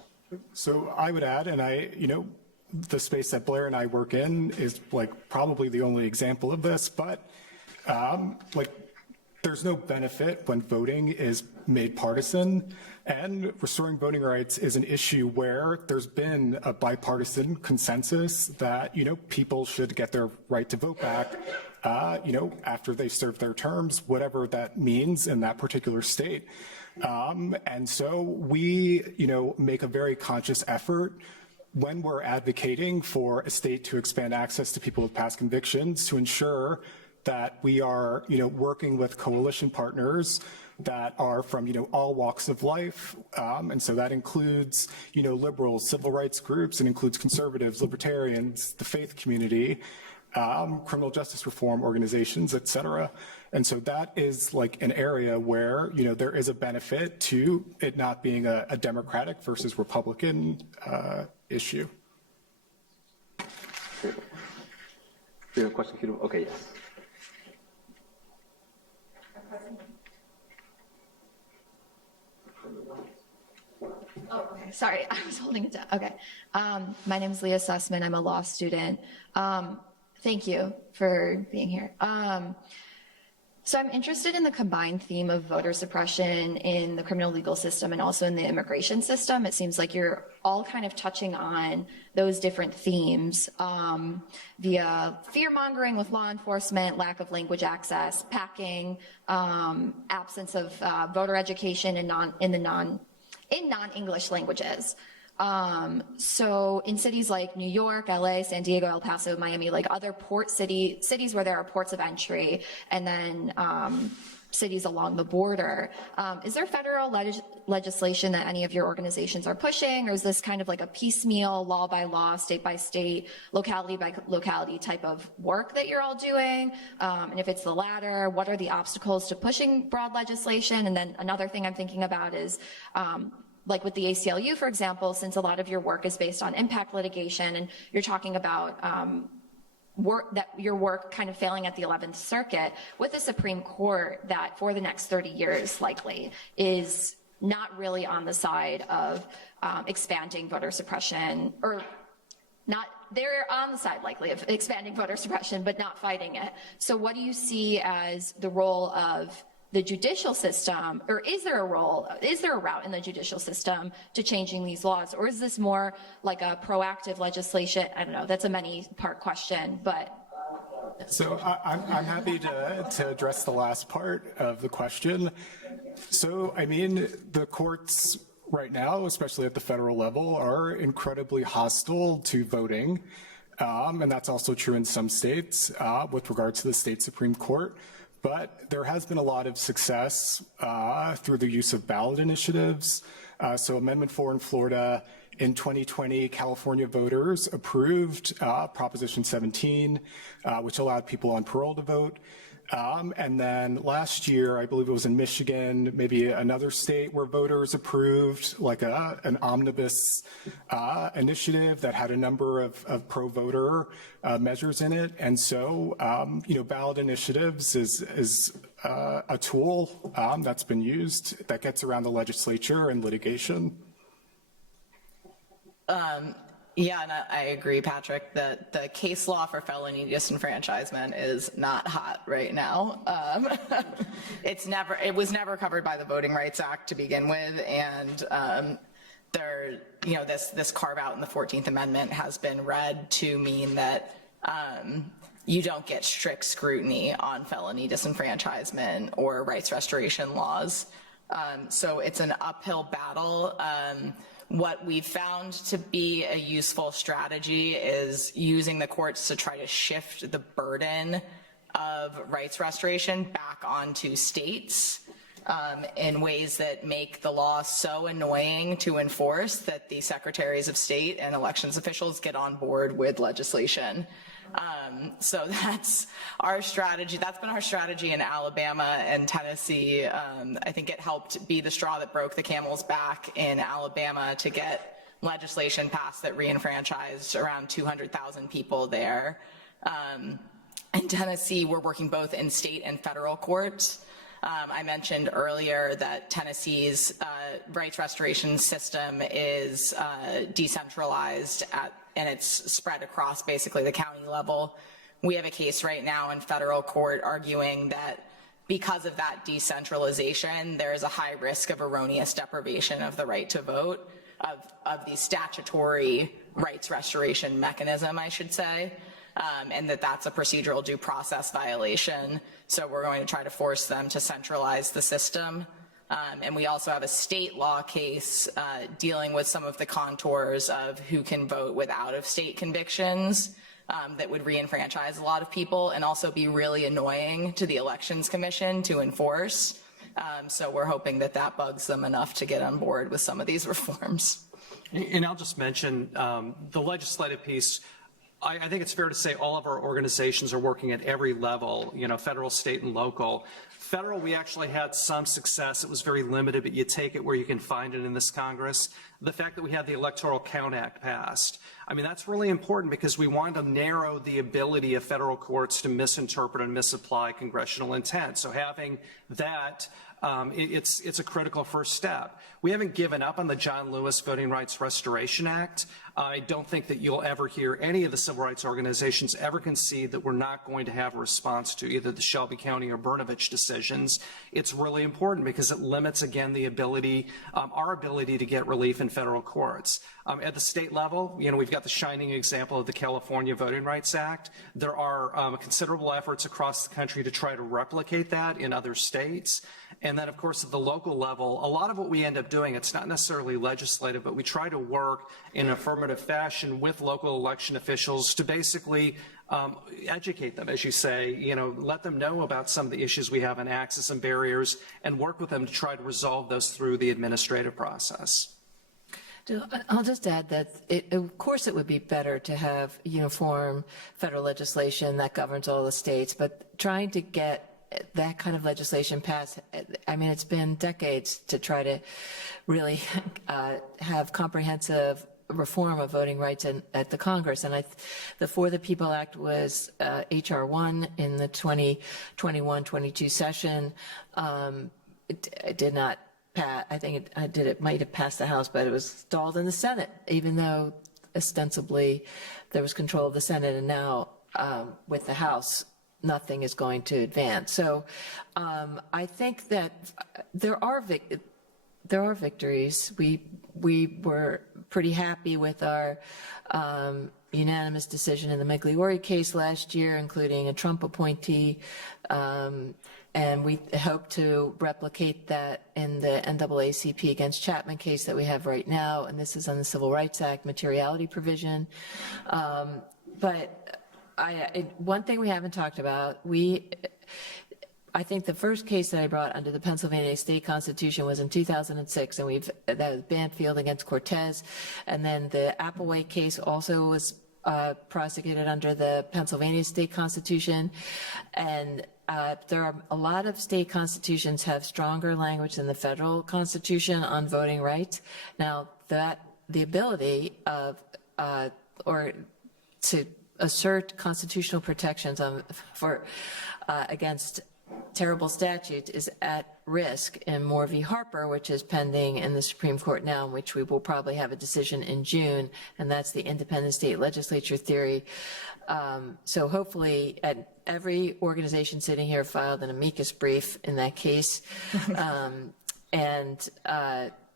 So I would add, and the space that Blair and I work in is like probably the only example of this, but there's no benefit when voting is made partisan, and restoring voting rights is an issue where there's been a bipartisan consensus that, people should get their right to vote back, after they serve their terms, whatever that means in that particular state. And so we, make a very conscious effort when we're advocating for a state to expand access to people with past convictions to ensure that we are, working with coalition partners that are from, all walks of life. And so that includes, liberals, civil rights groups, it includes conservatives, libertarians, the faith community, criminal justice reform organizations, et cetera. And so that is like an area where, there is a benefit to it not being a Democratic versus Republican issue. Do you have a question, Peter? Okay, yes. Oh, okay. Sorry, I was holding it down. Okay. My name is Leah Sussman. I'm a law student. Thank you for being here. So I'm interested in the combined theme of voter suppression in the criminal legal system and also in the immigration system. It seems like you're all kind of touching on those different themes via fear-mongering with law enforcement, lack of language access, packing, absence of voter education in non-English languages. So in cities like New York, LA, San Diego, El Paso, Miami, like other port cities where there are ports of entry, and then cities along the border, is there federal legislation that any of your organizations are pushing, or is this kind of like a piecemeal, law by law, state by state, locality by locality type of work that you're all doing? And if it's the latter, what are the obstacles to pushing broad legislation? And then another thing I'm thinking about is, like with the ACLU, for example, since a lot of your work is based on impact litigation, and you're talking about your work kind of failing at the 11th Circuit, with the Supreme Court that for the next 30 years likely is not really on the side of expanding voter suppression, or not, they're on the side likely of expanding voter suppression, but not fighting it. So what do you see as the role of the judicial system, or is there a route in the judicial system to changing these laws, or is this more like a proactive legislation? I don't know, that's a many-part question, but. So I'm happy to address the last part of the question. So, I mean, the courts right now, especially at the federal level, are incredibly hostile to voting. And that's also true in some states with regard to the state Supreme Court. But there has been a lot of success through the use of ballot initiatives. So Amendment 4 in Florida, in 2020, California voters approved Proposition 17, which allowed people on parole to vote. And then last year, I believe it was in Michigan, maybe another state where voters approved like an omnibus initiative that had a number of pro-voter measures in it. And so, ballot initiatives is a tool that's been used that gets around the legislature and litigation. Yeah, and I agree, Patrick, that the case law for felony disenfranchisement is not hot right now. It was never covered by the Voting Rights Act to begin with, and this carve out in the 14th Amendment has been read to mean that you don't get strict scrutiny on felony disenfranchisement or rights restoration laws. So it's an uphill battle. What we've found to be a useful strategy is using the courts to try to shift the burden of rights restoration back onto states in ways that make the law so annoying to enforce that the secretaries of state and elections officials get on board with legislation. So that's our strategy. That's been our strategy in Alabama and Tennessee. I think it helped be the straw that broke the camel's back in Alabama to get legislation passed that re-enfranchised around 200,000 people there. In Tennessee, we're working both in state and federal courts. I mentioned earlier that Tennessee's rights restoration system is decentralized and it's spread across basically the county level. We have a case right now in federal court arguing that because of that decentralization, there is a high risk of erroneous deprivation of the right to vote, of the statutory rights restoration mechanism, I should say. And that's a procedural due process violation. So we're going to try to force them to centralize the system. And we also have a state law case dealing with some of the contours of who can vote with out-of-state convictions that would re-enfranchise a lot of people and also be really annoying to the Elections Commission to enforce. So we're hoping that that bugs them enough to get on board with some of these reforms. And I'll just mention the legislative piece. I think it's fair to say all of our organizations are working at every level, federal, state, and local. Federal, we actually had some success. It was very limited, but you take it where you can find it in this Congress. The fact that we had the Electoral Count Act passed, that's really important because we want to narrow the ability of federal courts to misinterpret and misapply congressional intent. So having that, it's a critical first step. We haven't given up on the John Lewis Voting Rights Restoration Act. I don't think that you'll ever hear any of the civil rights organizations ever concede that we're not going to have a response to either the Shelby County or Brnovich decisions. It's really important because it limits, again, the ability, our ability to get relief in federal courts. At the state level, we've got the shining example of the California Voting Rights Act. There are considerable efforts across the country to try to replicate that in other states. And then, of course, at the local level, a lot of what we end up doing, it's not necessarily legislative, but we try to work in an affirmative fashion with local election officials to basically educate them, as you say, let them know about some of the issues we have in access and barriers and work with them to try to resolve those through the administrative process. I'll just add that, of course, it would be better to have uniform federal legislation that governs all the states, but trying to get that kind of legislation passed, it's been decades to try to really have comprehensive reform of voting rights at the Congress. And the For the People Act was H.R. 1 in the 2021-22 session. It did not pass. I think it might have passed the House, but it was stalled in the Senate, even though ostensibly there was control of the Senate. And now with the House, nothing is going to advance. So I think that there are victories. We were pretty happy with our unanimous decision in the Migliore case last year, including a Trump appointee, and we hope to replicate that in the NAACP against Chapman case that we have right now, and this is on the Civil Rights Act materiality provision. But one thing we haven't talked about, I think the first case that I brought under the Pennsylvania state constitution was in 2006, and that was Banfield against Cortez, and then the Applewhite case also was prosecuted under the Pennsylvania state constitution, and there are a lot of state constitutions have stronger language than the federal constitution on voting rights. Now, the ability of to assert constitutional protections against terrible statutes is at risk in Moore v. Harper, which is pending in the Supreme Court now, in which we will probably have a decision in June, and that's the independent state legislature theory. So hopefully, every organization sitting here filed an amicus brief in that case, and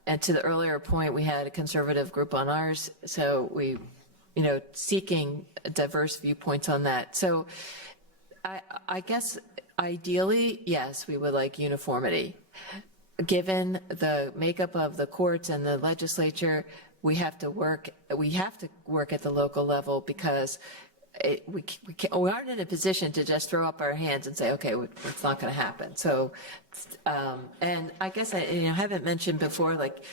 And to the earlier point, we had a conservative group on ours, so we, seeking diverse viewpoints on that. So I guess ideally, yes, we would like uniformity. Given the makeup of the courts and the legislature, we have to work at the local level because we aren't in a position to just throw up our hands and say, okay, it's not going to happen. So, and I guess I haven't mentioned before, like,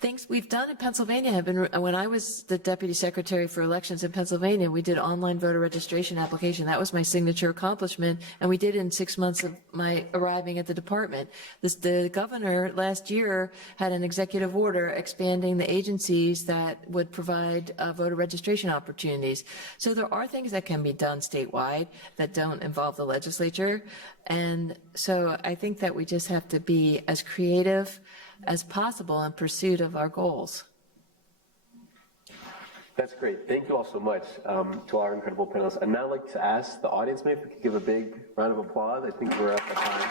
things we've done in Pennsylvania have been, when I was the deputy secretary for elections in Pennsylvania, we did online voter registration application. That was my signature accomplishment, and we did it in 6 months of my arriving at the department. The governor last year had an executive order expanding the agencies that would provide voter registration opportunities. So there are things that can be done statewide that don't involve the legislature. And so I think that we just have to be as creative as possible in pursuit of our goals. That's great. Thank you all so much to our incredible panelists. I'd now like to ask the audience maybe if we could give a big round of applause. I think we're at the time.